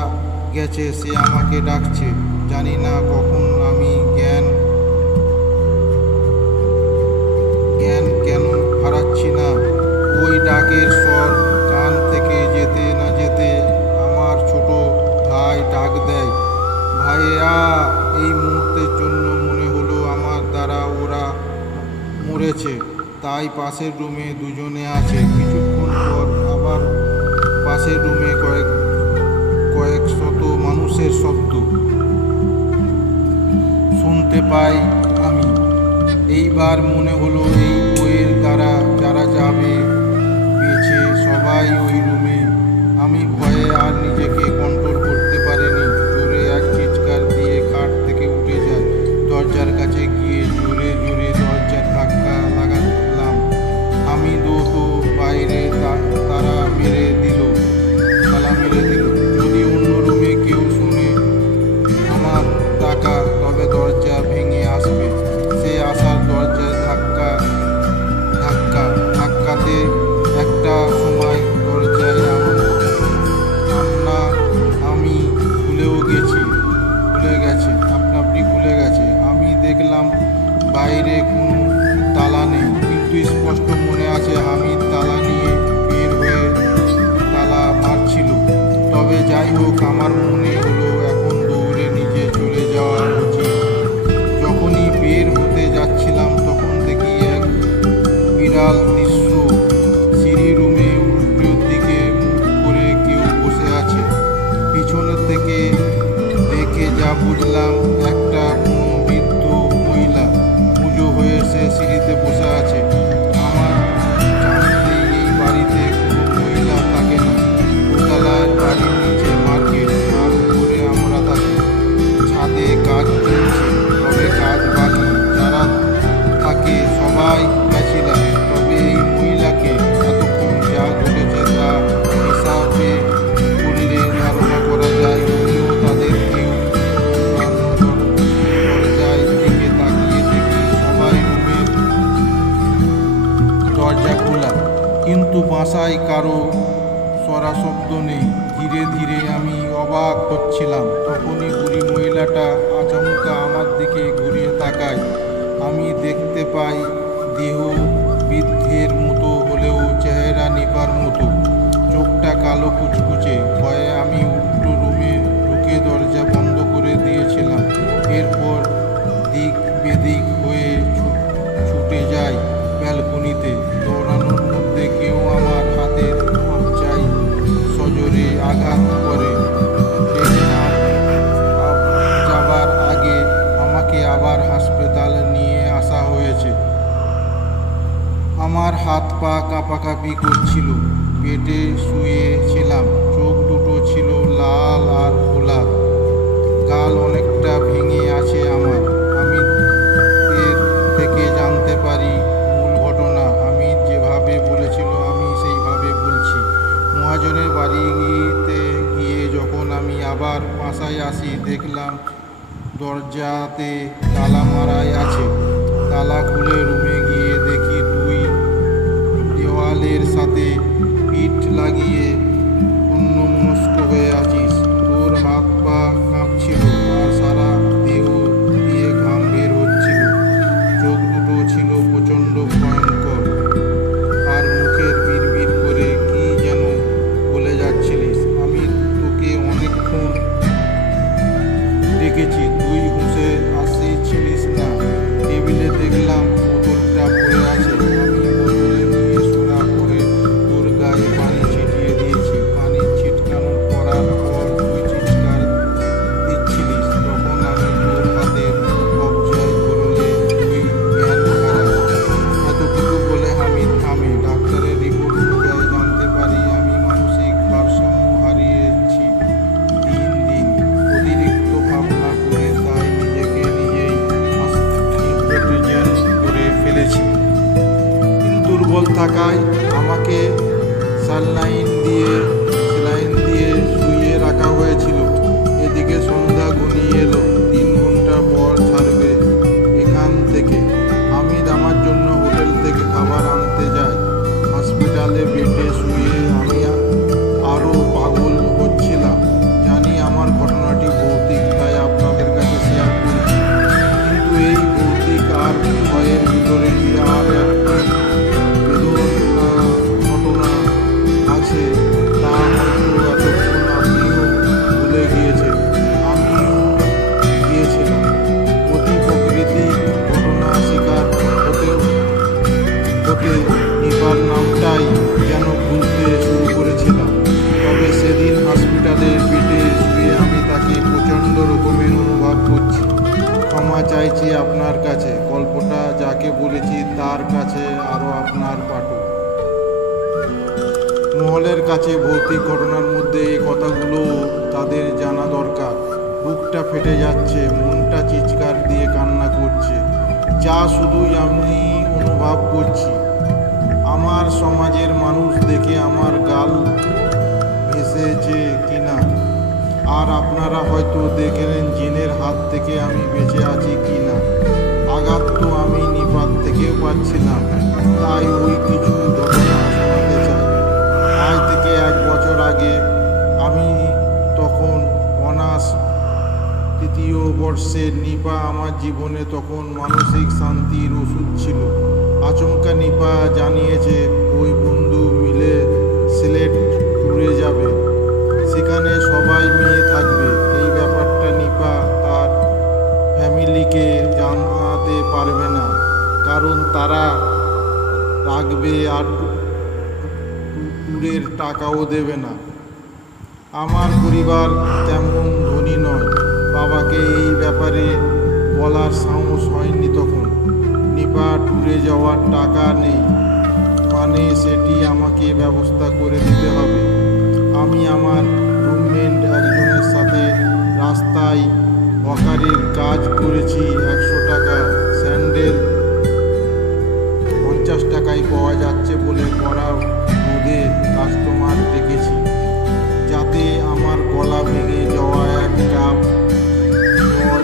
গেছে সে আমাকে ডাকছে। জানি না কখন আমি জ্ঞান কেন হারাচ্ছি না। ওই ডাকের স্বর কান থেকে যেতে না যেতে আমার ছোট ভাই ডাক দেয়, ভাইয়া। এই মুহূর্তের জন্য মনে হলো আমার দ্বারা ওরা মরেছে, তাই পাশের রুমে দুজনে আছে। কিছুক্ষণ পর আবার পাশের রুমে কয়েক শত মানুষের শব্দ শুনতে পাই আমি। এইবার মনে হলো এই বইয়ের দ্বারা যারা যাবে বেঁচে সবাই ওই রুমে। আমি ভয়ে আর নিজেকে কন্ট্রোল করতে পারিনি। জোরে এক চিৎকার দিয়ে খাট থেকে উঠে যায়। দরজার কাছে গিয়ে জোরে জোরে দরজার ধাক্কা লাগালাম। আমি তো বাইরে তালা মেরে দিল। যদি অন্য রুমে কেউ শুনে আমার ডাকা, তবে দরজা ভেঙে আসবে। সে আসার দরজায় ধাক্কাতে যাই হোক, আমার মনে হলো এখন দৌড়ে নিচে চলে যাওয়া উচিত। যখনই বের হতে যাচ্ছিলাম তখন দেখি এক বিড়াল দৃশ্য। সিঁড়ি রুমে উল্টো দিকে মুখ করে কেউ বসে আছে। পিছনের থেকে দেখে যা বুঝলাম একটা বৃদ্ধ মহিলা পুজো হয়ে সে সিঁড়িতে বসে আছে। আমার জানতে এই বাড়িতে কোনো মহিলা থাকে না। দোতলার বাড়ির নিচে মার্কেট, আর উপরে আমরা থাকি। ছাদে কাজ চলছে, তবে কাজ বাকি। যারা থাকে সবাই গেছিলাম। তবে এই মহিলাকে এতক্ষণ যা ঘটেছে তা হিসাবে করলে ধারণা করা যায় উনিও তাদের কেউ। দরজায় দিকে তাকিয়ে দেখি সবাই রুমের দরজা খোলা, কিন্তু বাসায় কারো সরা শব্দ নেই। ধীরে ধীরে আমি অবাক হচ্ছিলাম। তখনই বুড়ি মহিলাটা আচমকা আমার দিকে ঘুরিয়ে তাকায়। আমি দেখতে পাই দেহ বৃদ্ধের মতো হলেও চেহারা নিপার মতো। চোখটা কালো কুচকুচে। ভয়ে আমি উল্টো রুমে ঢুকে দরজা বন্ধ করে দিয়েছিলাম। এরপর দিক বেদিক হয়ে ছুটে যাই ব্যালকনিতে। দৌড়ানোর মধ্যে কেউ আমার হাতের পাঞ্চায় সজোরে আঘাত করে। যাবার আগে আমাকে আবার হাসপাতালে নিয়ে আসা হয়েছে। আমার হাত পা কাঁপাকাঁপি করছিল। বেডে শুয়েছিলাম। চোখ দুটো ছিল লাল আর ফোলা। গাল অনেকটা ভেঙে আছে আমার। আমি এর থেকে জানতে পারি মূল ঘটনা। আমি যেভাবে বলেছিল আমি সেইভাবে বলছি। মহাজনের বাড়িতে গিয়ে যখন আমি আবার বাসায় আসি দেখলাম দরজাতে তালা মারাই আছে। তালা খুলে রুমে গিয়ে দেখি তুই দেওয়ালের সাথে পিঠ লাগিয়ে অন্যমনস্ক হয়ে আছিস। তোর হাত পা কাঁপছিল আর সারা দেহ দিয়ে ঘাম বের হচ্ছিল। চোখ দুটো ছিল প্রচণ্ড ভয়ঙ্কর, আর মুখের বিড়বিড় করে কি যেন বলে যাচ্ছিলিস। আমি তোকে অনেকক্ষণ ডেকেছি, তুই হুঁশে আসছিলিস না। টেবিলে দেখলাম বোতলটা পড়ে আছে। আমি বোতলে নিয়ে সোনা করে তোর গায়ে পানি ছিটিয়ে দিয়েছি। পানি ছিটকানো করার পর তুই চিৎকার দিচ্ছিলিস। তখন আমি তোর হাতের কবজায় করলে তুই জ্ঞান হারাস। এতটুকু বলে হামিদ থামে। ডাক্তারের রিপোর্ট অনুযায়ী জানতে পারি আমি মানসিক ভারসাম্য হারিয়েছি দিন দিন। অতিরিক্ত ভাবনা করে তাই নিজেকে নিজেই হিপনোটাইজ করে ফেলেছি। দুর্বল থাকায় আমাকে স্যালাইন দিয়ে শুইয়ে রাখা হয়েছিল। এদিকে সন্ধ্যা ঘনিয়ে এলো। 3 ঘন্টা পর ছাড়বে এখান থেকে। হামিদ আমার জন্য হোটেল থেকে খাবার আনতে যায়। হসপিটালে বেডে শুয়ে আমি আরও পাগল হচ্ছিলাম। জানি আমার ঘটনাটি ভৌতিক, তাই আপনাদের কাছে শেয়ার করছি। কিন্তু এই ভৌতিক আর ভয়ের ভিতরে কি আর একটা বেদনা ঘটনা আছে, তা হয়তো এতক্ষণ আপনিও ভুলে গিয়েছেন। আমিও গিয়েছিলাম। অতি প্রকৃতিক ঘটনা শিকার হতে হতে নিপার নামটাই যেন ভুলতে শুরু করেছিলাম। তবে সেদিন হসপিটালের বেডে শুয়ে আমি তাকে প্রচণ্ড রকমের অনুভব করছি। ক্ষমা চাইছি আপনার কাছে। গল্পটা যাকে বলেছি তার কাছে আরও আপনার পাঠক মহলের কাছে ভৌতিক ঘটনার মধ্যে এই কথাগুলো তাদের জানা দরকার। বুকটা ফেটে যাচ্ছে, মনটা চিৎকার দিয়ে কান্না করছে। যা শুধুই আমি অনুভব করছি। আমার সমাজের মানুষ দেখে আমার গাল ভেসেছে কিনা, আর আপনারা হয়তো দেখলেন জিনের হাত থেকে আমি বেঁচে আছি কিনা। আঘাত তো আমি নিপাত থেকেও পাচ্ছিলাম। তাই ওই কিছু ঘটনা শোনাতে চাই। আজ থেকে 1 বছর আগে আমি তখন অনার্স 3য় বর্ষের। নিপা আমার জীবনে তখন মানসিক শান্তির ওষুধ ছিল। আচমকা নিপা জানিয়েছে ওই বন্ধু মিলে সিলেট ট্যুরে যাবে। সেখানে সবাই দেবে আর ট্যুরের টাকাও দেবে না। আমার পরিবার তেমন ধনী নয়, বাবাকে এই ব্যাপারে বলার সাহস হয়নি তখন। নিপা ট্যুরে যাওয়ার টাকা নেই, মানে সেটি আমাকে ব্যবস্থা করে দিতে হবে। আমি আমার রুমমেট একজনের সাথে রাস্তায় হকারের কাজ করেছি। 100 টাকা স্যান্ডেল 50 টাকায় পাওয়া যাচ্ছে বলে করা রোদে কাস্টমার ডেকেছি, যাতে আমার গলা ভেঙে যাওয়া 1 কাপ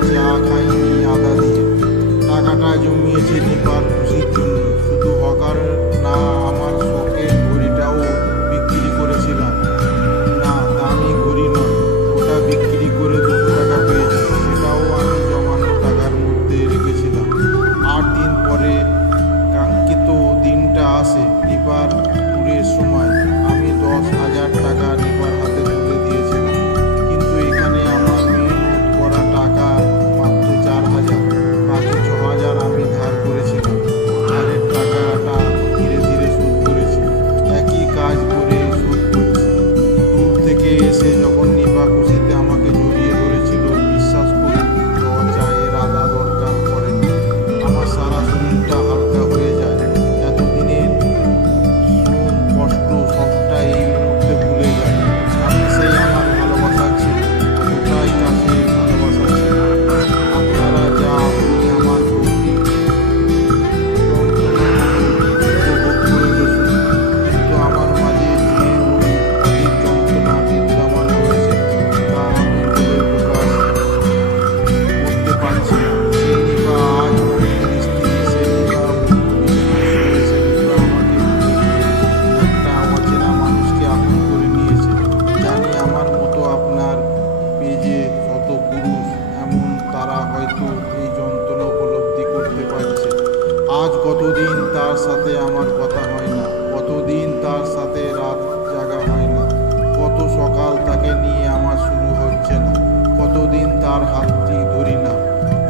চা খাইনি আদা দিয়ে। টাকাটা জমিয়েছে নিপার খুশির জন্য। শুধু হকার না, আমার শখের ঘড়িটাও বিক্রি করেছিলাম। না, দামি ঘড়ি নয়, ওটা বিক্রি করে 200 টাকা পেয়েছি। সেটাও আমি জমানো টাকার মধ্যে রেখেছিলাম। 8 দিন পরে কাঙ্ক্ষিত দিনটা আসে। নিপার ট্যুরের সময় আমি 10,000 টাকা নিপার হাতে তুলে দিয়েছিলাম, কিন্তু এখানে আমার মেহনত করা টাকা মাত্র 4,000। বাকি 6,000 আমি ধার করেছিলাম। ধারের টাকাটা ধীরে ধীরে শোধ করেছি, একই কাজ করে শোধ করছি। দূর থেকে এসে যখন নিপা খুশিতে আমাকে জড়িয়ে ধরেছিল, বিশ্বাস করুন, চায়ের আদা দরকার পড়েনি। আমার সারা শরীরটা হালকা হয়ে যায়। এতদিনের শ্রম কষ্ট সবটা এই মুহূর্তে ভুলে যায়। আমি সেই আমার ভালোবাসা ছিল, এতটাই কাছে ভালোবাসা ছিল। আপনারা যা আপনি আমার ভৌতিক যন্ত্রণা উপভোগ করেছে শুধু, কিন্তু আমার মাঝে যে ওই অধিক যন্ত্রণা বিদ্যমান রয়েছে তা আমি বলে প্রকাশ করতে পারছি না। সে নিপা আজ অনেকের স্ত্রী, সে নিপা সে নিপা আমাকে একটা অচেনা মানুষকে আপন করে নিয়েছে। জানি আমার মতো আপনার পেজে শত পুরুষ এমন, তারা হয়তো এই যন্ত্রণা উপলব্ধি করতে পারছে। আজ কতদিন তার সাথে আমার কথা হয় না, কতদিন তার সাথে রাত জাগা হয় না, কত সকাল তাকে নিয়ে আমার শুরু হচ্ছে না, কতদিন তার হাতটি ধরি না।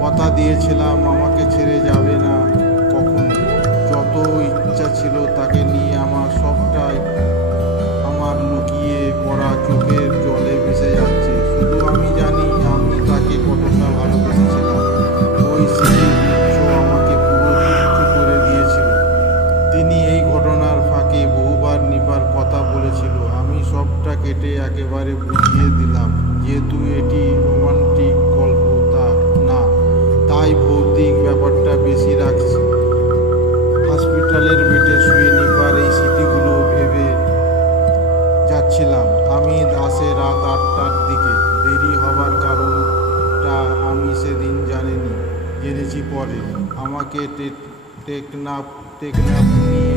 কথা দিয়েছিলাম আমাকে ছেড়ে যাবে না কখনো। যত ইচ্ছা ছিল তাকে নিয়ে আমার সবটাই আমার লুকিয়ে পড়া চোখের জলে ভেসে যাচ্ছে। শুধু আমি জানি আমি তাকে কতটা ভালোবেসেছিলাম। ওই স্মৃতির গুচ্ছ আমাকে পুরো তুচ্ছ করে দিয়েছিল। তিনি এই ঘটনার ফাঁকে বহুবার নিপার কথা বলেছিল, আমি সবটা কেটে একেবারে বুঝিয়ে দিলাম। যেহেতু এটি রোমান্টিক গল্প তা না, তাই ভৌতিক ব্যাপারটা বেশি রাখছি। হসপিটালের বেডে শুয়ে নিপার এই স্মৃতিগুলো ভেবে যাচ্ছিলাম। আমি আসে রাত 8টার দিকে। দেরি হবার কারণটা আমি সেদিন জানিনি, জেনেছি পরে। আমাকে টেকনাফ নিয়ে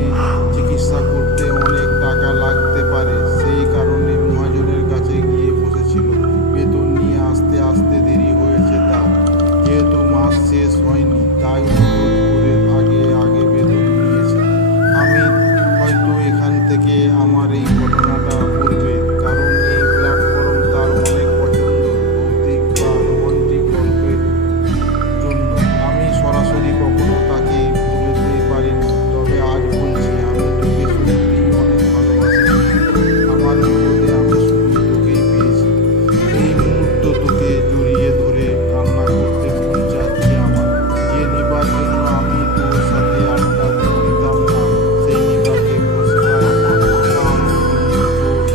চিকিৎসা করতে অনেক টাকা লাগতে পারে, সেই কারণে মহাজনের কাছে গিয়ে বসেছিল বেতন নিয়ে। আস্তে আস্তে দেরি হয়েছে তার, যেহেতু মাস শেষ হয়নি, তাই অনুরোধ করে আগে আগে বেতন নিয়েছে। আমি হয়তো এখান থেকে আমার এই ঘটনাটা বলবে, কারণ এই প্ল্যাটফর্ম তার অনেক পছন্দ ভৌতিক বা রোমান্টিক গল্পের জন্য। আমি সরাসরি কখনো তাকে বলতে পারিনি, তবে আজ বলছি, আমি তোকে সত্যিই অনেক ভালোবাসি। আমার বিপদে আমি শুধু তোকেই পেয়েছি। এই মুহূর্ত তোকে জড়িয়ে ধরে কান্না করতে মন চাচ্ছে আমার। যে নিবার জন্য আমি তোর সাথে আড্ডা দিতাম না, সেই নিবাকে বসবার জন্য তোর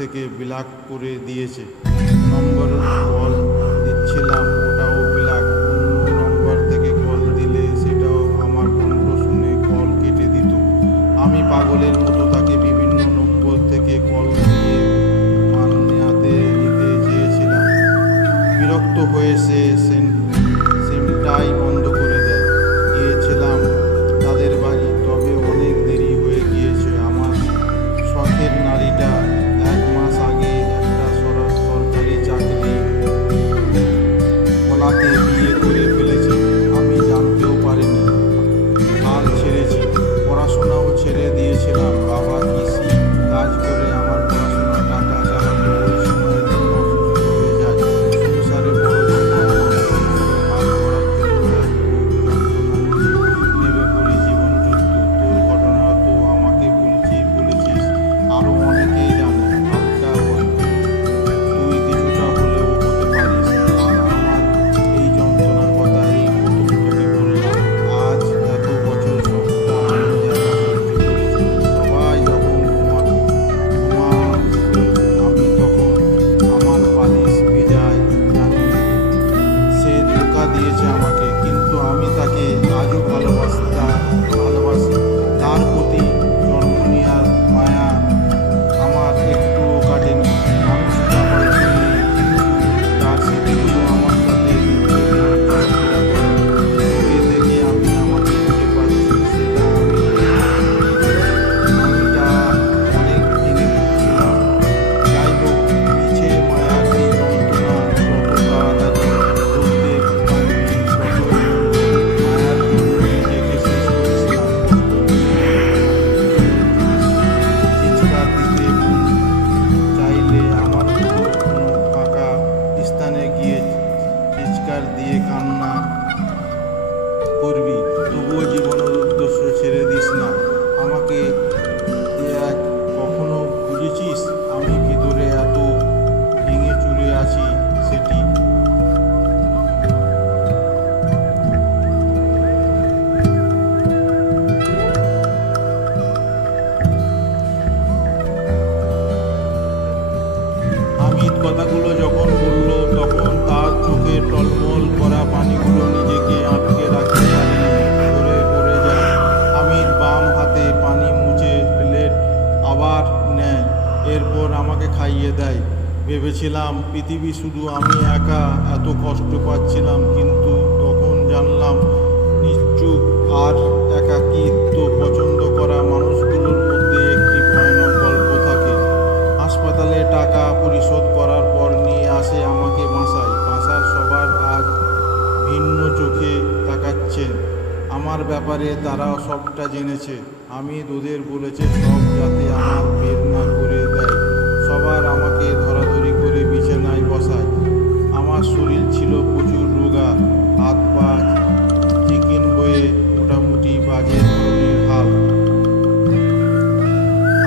থেকে ব্লক করে দিয়েছে। নম্বর কল দিচ্ছিলাম, ওটাও ব্লক। অন্য নম্বর থেকে কল দিলে সেটাও আমার কণ্ঠ শুনে কল কেটে দিত। আমি পাগলের মতো তাকে বিভিন্ন নম্বর থেকে কল দিয়ে মানিয়ে নিতে চেয়েছিলাম। বিরক্ত হয়ে সে সিমটাই বন্ধ করে দেয়। গিয়েছিলাম তাদের বাড়ি, তবে অনেক দেরি হয়ে গিয়েছে। আমার শখের নারীটা 1 মাস আগে একটা সরকারি চাকরি বলাতে বিয়ে করে ফেলেছে। আমি জানতেও পারিনি। হাল ছেড়েছি, পড়াশোনাও ছেড়ে দিয়েছিলাম। বাবা কৃষি কাজ করে আমার পড়াশোনার টাকা চালাতো। ওই সময়ের জন্য অসুস্থ হয়ে যায়। সংসারে বড় হাল করার জন্য নেমে পড়ি জীবন যুদ্ধ। তোর ঘটনা তো আমাকে বলেছিস, আরো অনেকেই জানে। হালকা হয়তো তুই কিছুটা হলেও হতে পারিস। আর আমার এই যন্ত্রণার কথা এই প্রথম তোকে বললাম। আজ এত বছর সবটা আমি একা সহ্য করেছি। সবাই যখন আমি তখন আমার বালিশ ভেজায় জানি সে ধোঁকা দিয়েছে আমাকে, কিন্তু আমি তাকে আজও ভালোবাসি। তার প্রতি জন্ম নেওয়ার মায়া আমার একটুও কাটেনি। মানুষটা হয়তো নেই, কিন্তু তার স্মৃতিগুলো আমার সাথে চলাফেরা করে। ওকে দেখে আমি আমাকে খুঁজে পাচ্ছি। সেটা আমিটা অনেক ভেঙে পড়ছিলাম। যাই হোক, মিছে মায়ার এই যন্ত্রণা যত তাড়াতাড়ি ভুলতে পারবি, তত মায়ার জন্য নিজেকে শেষ করেছিলাম। চিৎকার দিতে মন চাইলে আমার মতো কোনো ফাঁকা স্থানে গিয়ে চিৎকার দিয়ে কান্না করবি। তবুও জীবনের উদ্দেশ্য ছেড়ে দিস না আমাকে। দেখ, কখনো বুঝেছিস আমি ভিতরে এত ভেঙে চুরে আছি? সেটি হামিদ কথাগুলো যখন বলল, তখন তার চোখে টলমল করা পানিগুলো নিজেকে আটকে রাখতে পারেনি, সরে পড়ে যায়। হামিদ বাম হাতে পানি মুছে প্লেট আবার নেয়, এরপর আমাকে খাইয়ে দেয়। ভেবেছিলাম পৃথিবী শুধু আমি একা এত কষ্ট পাচ্ছিলাম, কিন্তু তখন জানলাম নিশ্চুপ আর একাকিত্ব পছন্দ করা মানুষগুলোর মধ্যে একটি ভয়ানক গল্প থাকে। হাসপাতালে টাকা পরিশোধ করার পর নিয়ে আসে আমাকে বাসায়। বাসার সবার আজ ভিন্ন চোখে তাকাচ্ছেন আমার ব্যাপারে। তারা সবটা জেনেছে। আমি ওদের বলেছে সব, যাতে আমার বের না করে দেয়। সবার আমাকে ধরাধরি করে বিছানায় বসায়। আমার শরীর ছিল প্রচুর রোগা, হাত পা চিকিন হয়ে মোটামুটি বাজে ধরনের হাল।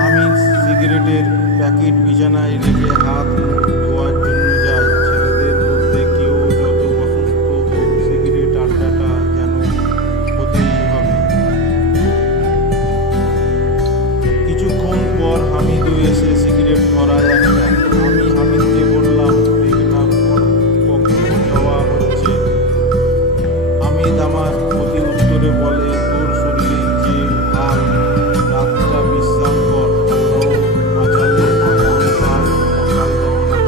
আমি সিগারেটের প্যাকেট বিছানায় রেখে হাত মুখ ধোয়ার জন্য যাই। ছেলেদের মধ্যে কেউ যত অসুস্থ হোক, সিগারেট আড্ডাটা যেন হতেই হবে। কিছুক্ষণ পর হামিদও এসে সিগারেট ধরায় একটা। আমি হামিদকে বললাম, রেগুলার কখন যাওয়া হচ্ছে? হামিদ আমার প্রতি উত্তরে বলে, তোর শরীরে যে হাল, রাতটা বিশ্রাম কর। বাঁচালে সকাল রওনা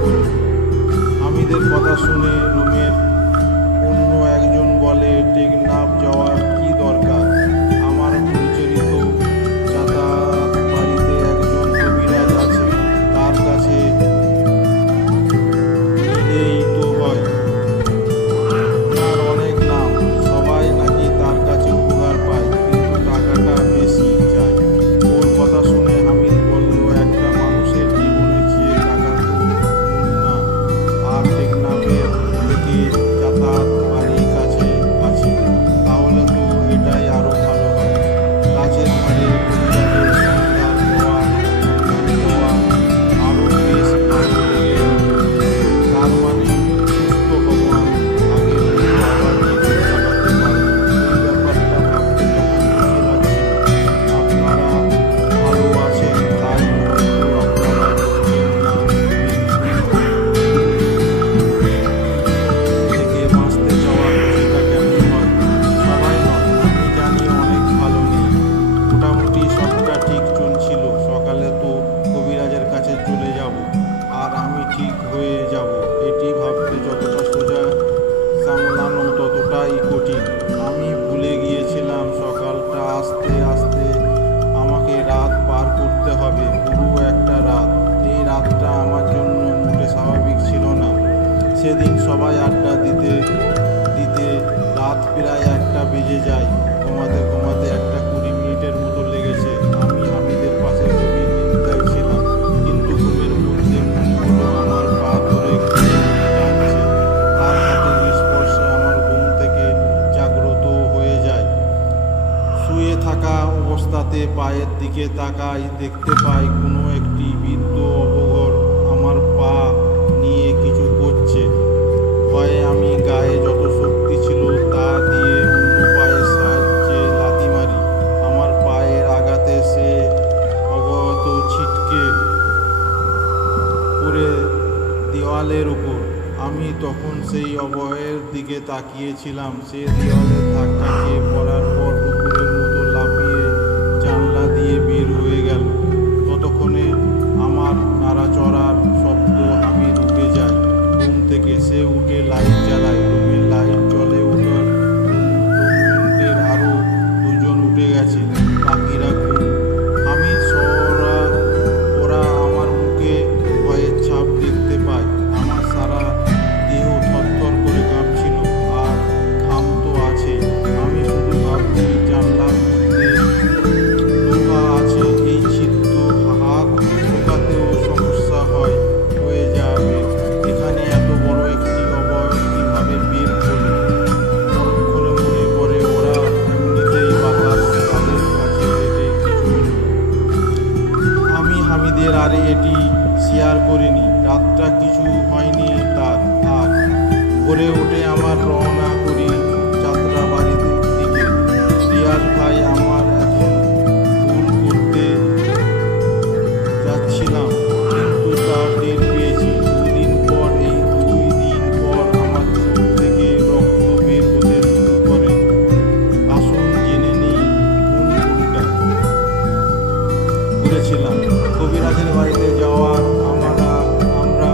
সেদিন সবাই আড্ডা দিতে দিতে রাত প্রায় 1টা বেজে যায়। ঘুমাতে ঘুমাতে 1:20 মতো লেগেছে। আমি হামিদের পাশে গভীর নিদ্রায় ছিলাম, কিন্তু ঘুমের মধ্যে মনে হলো আমার পা ধরে কে টানছে। তার হাতের স্পর্শে আমার ঘুম থেকে জাগ্রত হয়ে যায়। শুয়ে থাকা অবস্থাতে পায়ের দিকে তাকাই, দেখতে পাই কোনো একটি বৃদ্ধ অবঘর আমার পা নিয়ে কিছু করছে। ভয়ে আমি গায়ে যত শক্তি ছিল তা দিয়ে অন্য পায়ের সাহায্যে লাথি মারি। আমার পায়ের আঘাতে সে অবগত ছিটকে পড়ে দেওয়ালের উপর। আমি তখন সেই অবয়ের দিকে তাকিয়েছিলাম। সে দেওয়ালের ধাক্কা খেয়ে পড়ার পর কুকুরের মতো লাফিয়ে জানলা দিয়ে বের হয়ে গেল। ততক্ষণে আমার নাড়াচড়ার শব্দ আমি উঠে যাই ঘুম থেকে। সে উঠে লাইট জ্বালায়। রুমের লাইট জ্বলে ওঠার রুমের আরও 2জন উঠে গেছে। বাকিরা ঘুম। আমি ওরা আমার মুখে ভয়ের ছাপ দেখতে পায়। আমার সারা দেহ থরথর করে কাঁপছিল, আর ঘাম তো আছে। আমি শুধু ভাবছি জানলার মধ্যে লোহা আছে, এই ছিদ্র হাত ঢোকাতেও সমস্যা হয়ে যাবে। এখানে এত বড় একটি অবয়ব কিভাবে বের হলো? পরক্ষণে মনে পড়ে ওরা এমনিতেই বাতাস তাদের কাছে হেঁটে কিছু হলো। আমি হামিদের আরে এটি শেয়ার করিনি। রাতটা কিছু হয়নি তার। আর ভোরে উঠে আমার রওনা করি যাত্রাবাড়ির দিকে। রিয়াজ ভাই আমার এখন ভুল করতে যাচ্ছিলাম, কিন্তু তা টের পেয়েছি। 2 দিন পর আমার চোখ থেকে রক্ত বের হতে শুরু করে। আসুন জেনে নিই কোন ভুলটা করেছিলাম। কবিরাজের বাড়িতে যাওয়ার আমরা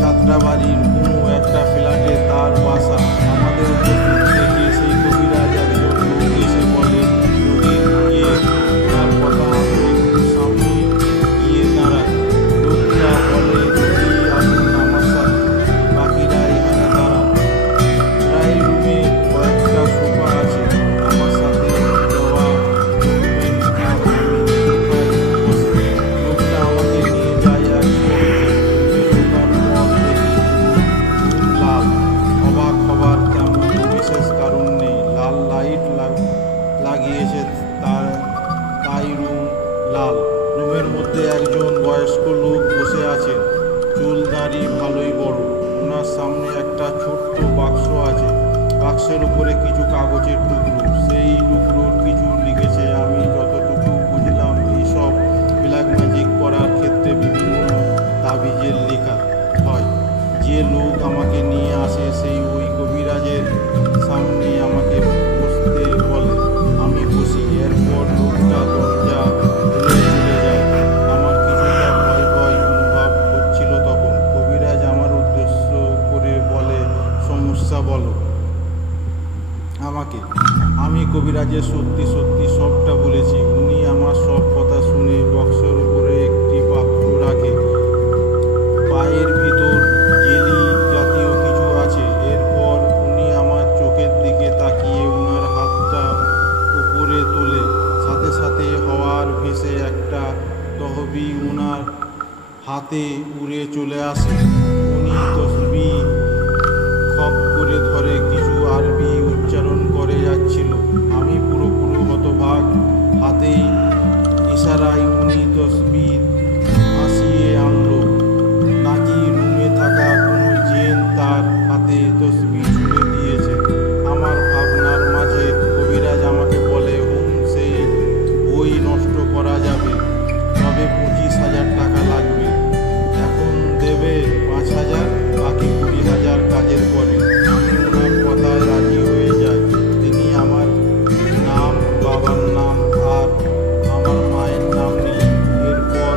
যাত্রাবাড়ির কোনো একটা ফ্ল্যাটে তার বাসা। আমাদের উপস্থিত থেকে সেই কবিরাজ একজন লোক এসে বলে, রোগীকে তার কথা আমি একটু সামনে গিয়ে দাঁড়াই। লোকটা বলে, রোগী আসুন আমার সাথে, বাকিরা এখানে দাঁড়ান। প্রায় রুমে কয়েকটা সোফা আছে। আমার সাথে যাওয়া বলবেন না, আমি সোফায় বসি। লোকটা আমাকে নিয়ে যায় এক ঢোকার পর দেখি রুম লাল। অবাক হবার তেমন বিশেষ কারণ নেই। লাল লাইট লাগিয়েছে তাই রুম লাল। রুমের মধ্যে একজন বয়স্ক লোক বসে আছেন। চুল দাড়ি ভালোই বড়। ওনার সামনে একটা ছোট্ট বাক্স আছে। বাক্সের উপরে কিছু কাগজের টুকরো। সেই টুকরোর কিছু লিখেছে। আমি যতটুকু বুঝলাম, এইসব ব্ল্যাক ম্যাজিক করার ক্ষেত্রে বিভিন্ন তাবিজের লেখা হয়। যে লোক আমাকে নিয়ে আসে সেই ওই কবিরাজের সামনে আমাকে বসতে বলে। আমি বসি। এরপর লোকটা দরজা খুলে চলে যায়। আমার কিছুটা ভয় ভয় অনুভব হচ্ছিল তখন। কবিরাজ আমার উদ্দেশ্য করে বলে, সমস্যা বলো আমাকে। আমি কবিরাজের সত্যি সত্যি সবটা বলেছি। উনি আমার সব কথা শুনে বক্সের উপরে একটি পাত্র রাখে। পায়ের ভিতর জেলি জাতীয় কিছু আছে। এরপর উনি আমার চোখের দিকে তাকিয়ে ওনার হাতটা উপরে তোলে। সাথে সাথে হওয়ার ভেসে একটা তহবিল ওনার হাতে উড়ে চলে আসে। উনি তসবিহ খপ করে ধরে কিছু আরবি উচ্চারণ করে যাচ্ছিল। আমি পুরোপুরি হতবাক। হাতেই ইশারায় উনি তসবিহ আসিয়ে আনলো। নাকি রুমে থাকা কোনো জিন তার হাতে তসবিহ ছুঁড়ে দিয়েছে। আমার ভাবনার মাঝে কবিরাজ আমাকে বলে, সে বই নষ্ট করা যাবে, তবে 25,000 টাকা লাগবে। এখন দেবে 5,000, বাকি 20,000 কাজের পরে। আমি ওনার কথায় রাজি হয়ে যাই। তিনি আমার নাম, বাবার নাম আর আমার মায়ের নাম নিলেন। এরপর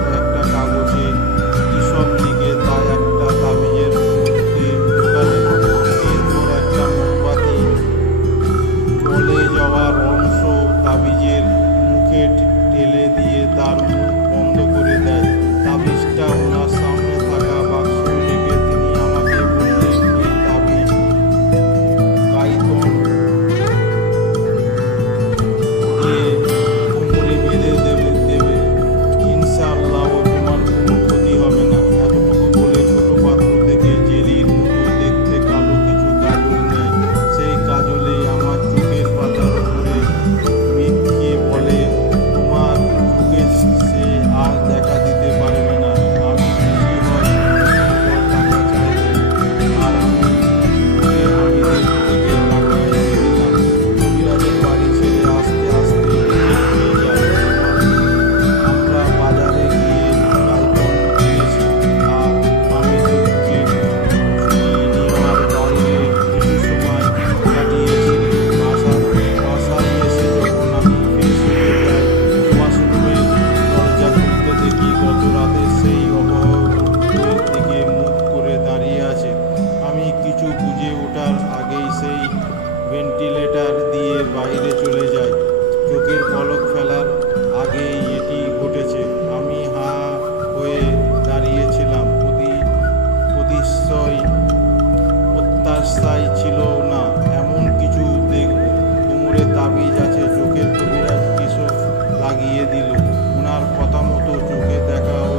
দিয়ে দিল। ওনার কথা মতো চোখে দেখাও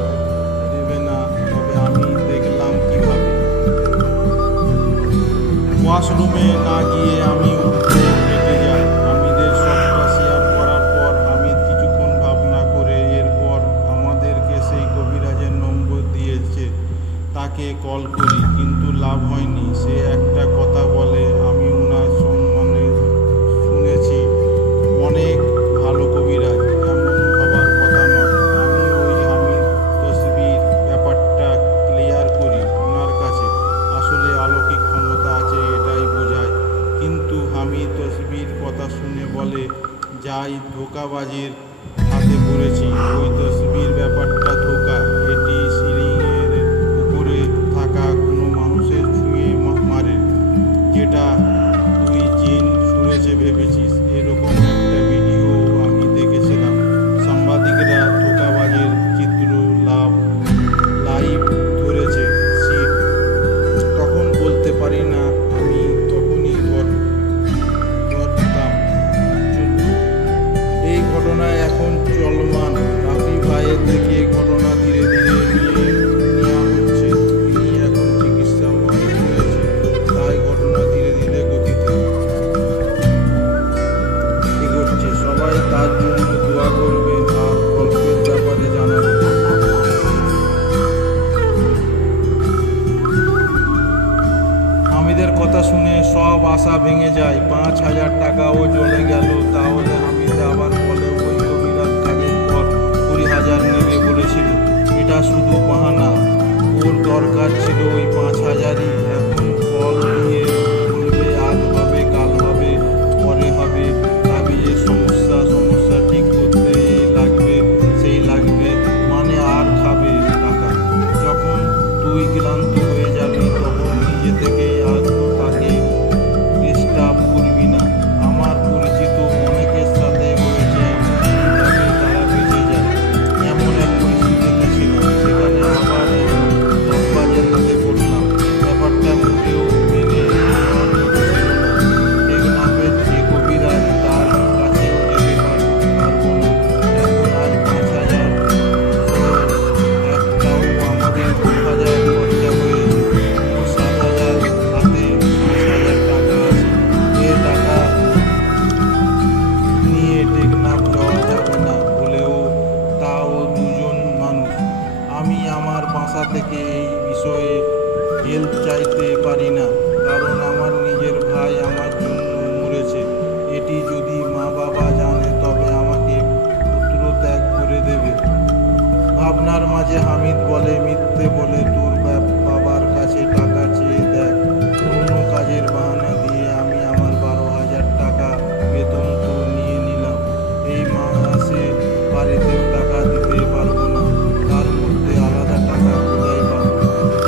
দেবে না, তবে আমি দেখলাম কিভাবে। ওয়াশরুমে না গিয়ে আমি উঠে হেঁটে যাই। হামিদের সবটা শেয়ার করার পর হামিদ কিছুক্ষণ ভাবনা করে এরপর আমাদেরকে সেই কবিরাজের নম্বর দিয়েছে, তাকে কল করি, কিন্তু লাভ হয়নি। সে একটা কথা বলে, আমি ওনার সম্মানে শুনেছি অনেক ভালো কবিরাজ, এমন হবার কথা নয়। আমি ওই হামিদ তসবির ব্যাপারটা ক্লিয়ার করি ওনার কাছে, আসলে অলৌকিক ক্ষমতা আছে এটাই বোঝায়। কিন্তু হামিদ তসবির কথা শুনে বলে, যাই ধোঁকাবাজের হাতে পড়েছি। ওই তসবির ব্যাপারটা ধোঁকা, এটি সিলিংয়ের উপরে থাকা কোনো মানুষের ছুঁয়ে মারে, যেটা তুই জিন শুনেছে ভেবেছিস। এরকম একটা ভিডিও আমি দেখেছিলাম। সাংবাদিকরা ধোঁকাবাজের চিত্র লাইভ ধরেছে। সিট তখন বলতে পারি না, আমি তখনই ধরতাম। এই ঘটনা এখন চলমান। রাফি ভাইয়ের থেকে ঘটনা ধীরে ধীরে নেওয়া হচ্ছে। তিনি এখন চিকিৎসামান হয়েছে, তাই ঘটনা ধীরে ধীরে গতিতে এগোচ্ছে। সবাই তার জন্য দোয়া করবে আর গল্পের ব্যাপারে জানাবে। হামিদের কথা শুনে সব আশা ভেঙে যায়। 5,000 টাকাও চলে গেল। তাহলে হামিদ আবার বলে, ওই কবিরাজ কাজের পর 20,000 নেবে বলেছিল। এটা শুধু বাহানা, ওর দরকার ছিল ওই 5,000ই। এখন কল দিয়ে বলবে আজ হবে, কাল হবে, পরে হবে। তাবিজের সমস্যা ঠিক করতে লাগবে, সেই লাগবে মানে আর খাবে টাকা। যখন তুই ক্লান্ত হয়ে যাবি তখন নিজে থেকে আসবো, তাকে ডিস্টার্ব করবি না। আমার পরিচিত অনেকের সাথে হয়েছে, এমনভাবে তারা বেঁচে যায়। এমন এক পরিস্থিতিতে ছিলাম, সেখানে আবার ধোঁকাবাজের হাতে পড়লাম। ব্যাপারটা মোটেও মেনে নেওয়ার মতো ছিল না। টেকনাফের যে কবিরাজ, তার কাছেও যেতে পারবো না। এখন আজ 5,000 একটাও আমাদের 2,000 খরচা হয়েছে। 7,000 হাতে 5,000 টাকা আছে। এ টাকা নিয়ে টেকনাফ যাওয়া যাবে না বলেও, তাও দুজন মানুষ। আমি আমার বাসা থেকে এই বিষয়ে হেল্প চাইতে পারি না, কারণ আমার নিজের ভাই আমার জন্য মরেছে। এটি যদি মা বাবা জানে তবে আমাকে পুত্র ত্যাগ করে দেবে। ভাবনার মাঝে হামিদ বলে, মিথ্যে বলে তোর বাবার কাছে টাকা চেয়ে দেখ। অন্য কাজের বাহানা দিয়ে আমি আমার 12,000 টাকা বেতন তো নিয়ে নিলাম। এই মাসে বাড়িতেও টাকা দিতে পারবো না, তার মধ্যে আলাদা টাকা কোথায় পাবো?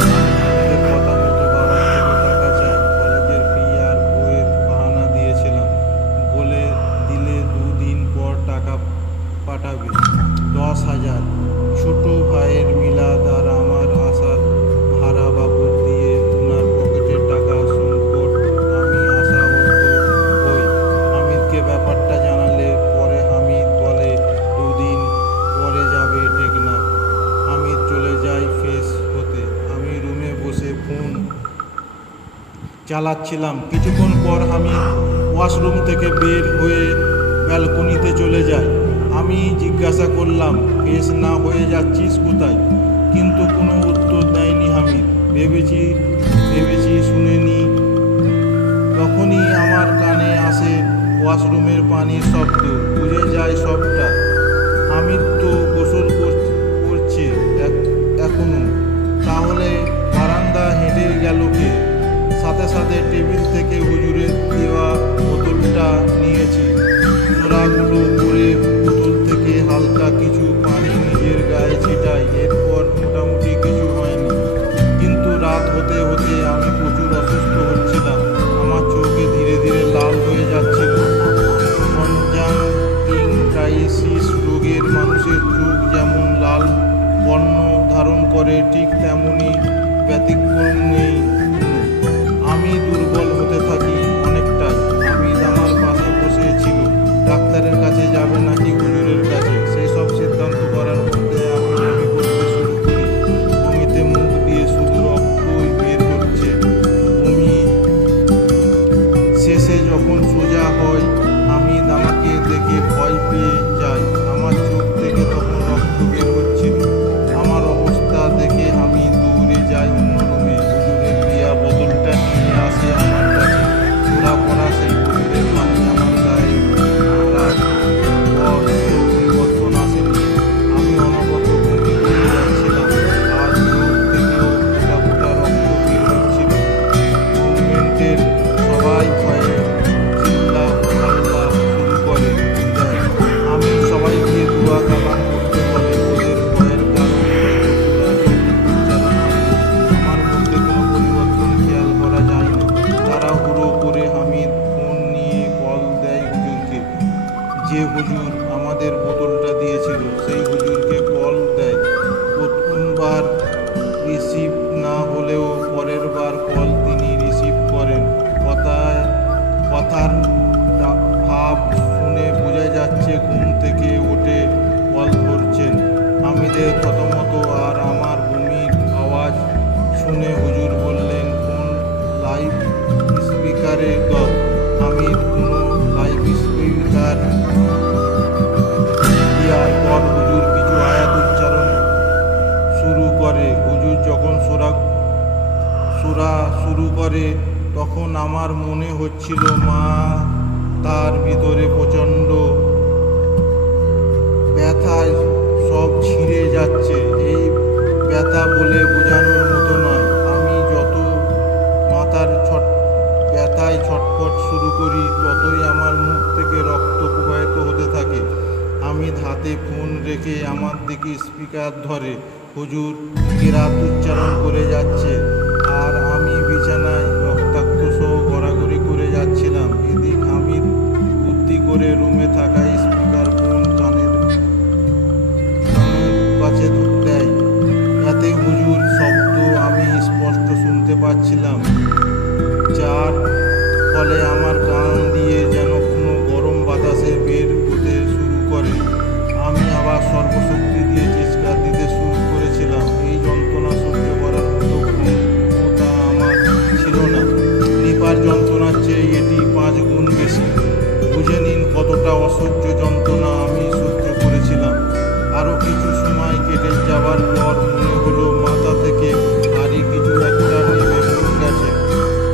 আমি হামিদের কথা মতো বাবার থেকে টাকা চাই। কলেজের ফি আর বইয়ের বাহানা দিয়েছিলাম, বলে দিলে 2 দিন পর টাকা পাঠাবে। 10,000 ছোট ভাইয়ের মিলাদ আর আমার আসার ভাড়া বাবদ দিয়ে ওনার পকেটের টাকা সংকট। আমি আশাহত হই হামিদকে ব্যাপারটা জানালে। পরে হামিদ বলে 2 দিন পরে যাবে টেকনাফ। হামিদ চলে যায় ফ্রেশ হতে। আমি রুমে বসে ফোন চালাচ্ছিলাম। কিছুক্ষণ পর হামিদ ওয়াশরুম থেকে বের হয়ে ব্যালকনিতে চলে যায়। আমি জিজ্ঞাসা করলাম, ফ্রেশ না হয়ে যাচ্ছিস কোথায়? কিন্তু কোনো উত্তর দেয়নি হামিদ। ভেবেছি শুনেনি। তখনই আমার কানে আসে ওয়াশরুমের পানির শব্দ। বুঝে যায় সবটা। হামিদ তো গোসল করছে এখনো। তাহলে বারান্দা হেঁটে গেল কে? সাথে সাথে টেবিল থেকে হুজুরের দেওয়া বোতলটা নিয়েছি। ছোড়াগুলো করে বোতল থেকে হালকা কিছু পানি নিজের গায়ে ছিটাই। এরপর মোটামুটি কিছু হয়নি, কিন্তু রাত হতে হতে আমি প্রচুর অসুস্থ হচ্ছিলাম। আমার চোখে ধীরে ধীরে লাল হয়ে যাচ্ছিল। কনজাংটিভাইটিস রোগের মানুষের চোখ যেমন লাল বর্ণ ধারণ করে, ঠিক তেমনি ব্যতিক্রম নেই। আমি দুর্বল হতে থাকি অনেকটাই। হামিদ আমার পাশে বসে ছিল। ডাক্তারের কাছে যাবে নাকি হুজুরের কাছে? শেষ করে তখন আমার মনে হচ্ছিল মা তার ভিতরে প্রচণ্ড ব্যথায় সব ছিঁড়ে যাচ্ছে। এই ব্যথা বলে বোঝানোর মতো নয়। আমি যত মাথার ব্যথায় ছটফট শুরু করি ততই আমার মুখ থেকে রক্ত প্রবাহিত হতে থাকে। আমি হাতে ফোন রেখে আমার দিকে স্পিকার ধরে হুজুর কেরাত উচ্চারণ করে যাচ্ছে, আর আমি বিছানায় রক্তাক্ত সহ গড়াগড়ি করে যাচ্ছিলাম। এদিক আমি বুদ্ধি করে রুমে থাকা স্পিকার ফোন কানের কাছে দেয়। এতে হুজুর শব্দ আমি স্পষ্ট শুনতে পাচ্ছিলাম, যার ফলে আমার কান দিয়ে যেন কোনো গরম বাতাসে বের হতে শুরু করে। আমি আবার সর্বশক্তি দিয়ে চিৎকার দিতে শুরু করেছিলাম। এই যন্ত্রণা সহ্য করার মতো ক্ষমতা আমার ছিল না। নিপার যন্ত্রণার চেয়ে এটি 5 গুণ বেশি। বুঝে নিন কতটা অসহ্য যন্ত্রণা আমি সহ্য করেছিলাম। আরও কিছু সময় কেটে যাবার পর মনে হলো মাথা থেকে ভারী কিছু একটা নেমে গেছে।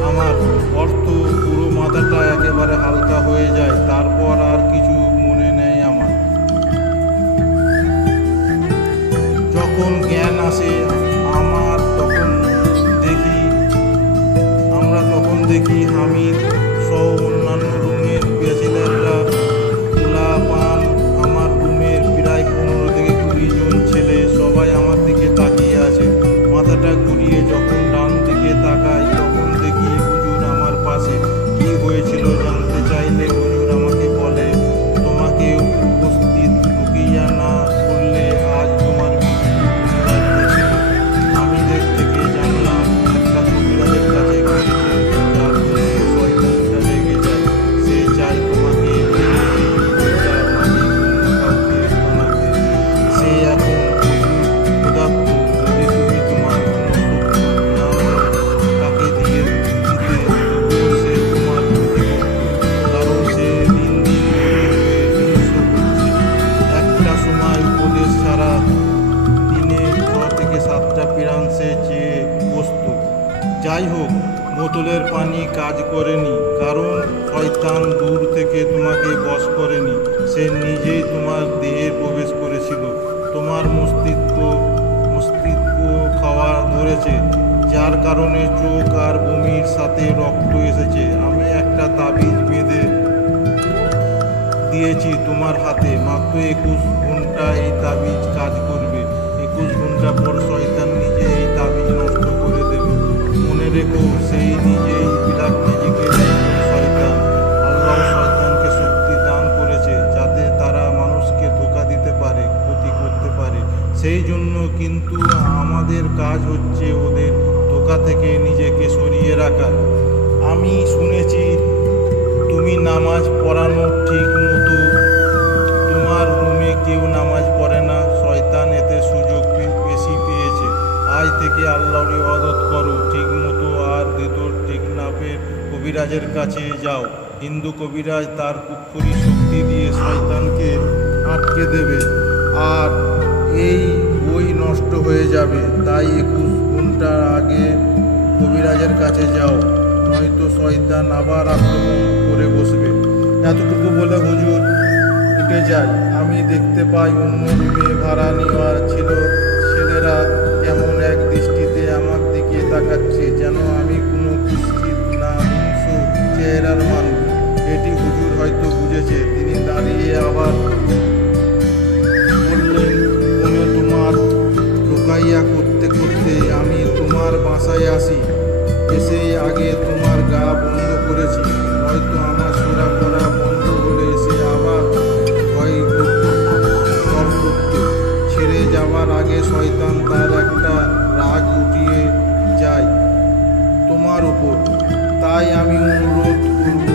আমার অর্থ পুরো মাথাটা একেবারে হালকা হয়ে যায়। তারপর আর কিছু মনে নেই আমার। যখন জ্ঞান আসে আমরা তখন দেখি হামিদ সহ অন্যান্য রুমের ব্যাচেলাররা পান। আমার রুমের প্রায় 15 থেকে 20 জন ছেলে সবাই আমার দিকে তাকিয়ে আছে। মাথাটা ঘুরিয়ে যখন ডান দিকে তাকাই তখন দেখি হুজুর আমার পাশে। কি হয়েছিল জানতে চাইলে হুজুর আমাকে বলে, তোমাকে উপস্থিত রুকিয়া না করলে আজ তোমার মৃত্যু ছিল। আমি দেখ থেকে জানলাম একটা কবিরাজের কাছে গিয়েছে, যার জন্য শয়তানটা রেগে যায়। সে চায় তোমাকে কাউকে বানাতে। সে এখন ক্ষুধার্ত। যদি তুমি তোমার কোনো তাকে দিয়ে দিতে তবুও সে তোমার ক্ষতি করত, কারণ সে দিন দিন হিংস্র হচ্ছে। একটা সময় উপদেশ ছাড়া দিনে 6 থেকে 7টা পিরান সে চেয়ে বসত। যাই হোক, বোতলের পানি কাজ করেনি, কারণ শয়তান দূর থেকে তোমাকে বশ করেনি, সে নিজেই তোমার দেহে প্রবেশ করেছিল। তোমার মস্তিষ্ক খাওয়া ধরেছে, যার কারণে চোখ আর বমির সাথে রক্ত এসেছে। আমি একটা তাবিজ বেঁধে দিয়েছি তোমার হাতে। মাত্র 21 ঘন্টা এই তাবিজ কাজ করবে। 21 ঘন্টা পর শয়তান নিজে এই তাবিজ নষ্ট করে দেবে। মনে রেখো, সেই নিজেই ব্ল্যাক ম্যাজিকের শয়তান। আল্লাহ শয়তানকে শক্তি দান করেছে যাতে তারা মানুষকে ধোঁকা দিতে পারে, ক্ষতি করতে পারে। সেই জন্য কিন্তু আমাদের কাজ হচ্ছে ওদের ধোঁকা থেকে নিজেকে সরিয়ে রাখা। আমি শুনেছি তুমি নামাজ পড়ানো ঠিক মতো। তোমার রুমে কেউ নামাজ পড়ে না। শয়তান এতে সুযোগ বেশি পেয়েছে। আজ থেকে আল্লাহর ইবাদত করো ঠিক মতো, আর ভেতর টেকনাফের কবিরাজের কাছে যাও। হিন্দু কবিরাজ তার কুফরি শক্তি দিয়ে শয়তানকে আটকে দেবে, আর এই বই নষ্ট হয়ে যাবে। তাই 21 ঘন্টা আগে কবিরাজের কাছে যাও, নয়তো শয়তান আবার আক্রমণ করে বসবে। এতটুকু বলে হুজুর উঠে যায়। আমি দেখতে পাই অন্য রুমে ভাড়া নেওয়া ছেলেরা কেমন এক দৃষ্টিতে আমার দিকে তাকাচ্ছে, যেন আমি কোনো কুৎসিত না হিংস্র চেহারার মানুষ। এটি হুজুর হয়তো বুঝেছে। তিনি দাঁড়িয়ে আবার বললেন, কোনো তোমার রোকাইয়া করতে করতে আমি তোমার বাসায় আসি। এসে আগে তোমার গা বন্ধ করেছি, নয়তো আমার সোরা পড়া বন্ধ হলে সে আবার ভয় করত। ছেড়ে যাওয়ার আগে শয়তান তার একটা রাগ উঠিয়ে যায় তোমার উপর। তাই আমি অনুরোধ করব,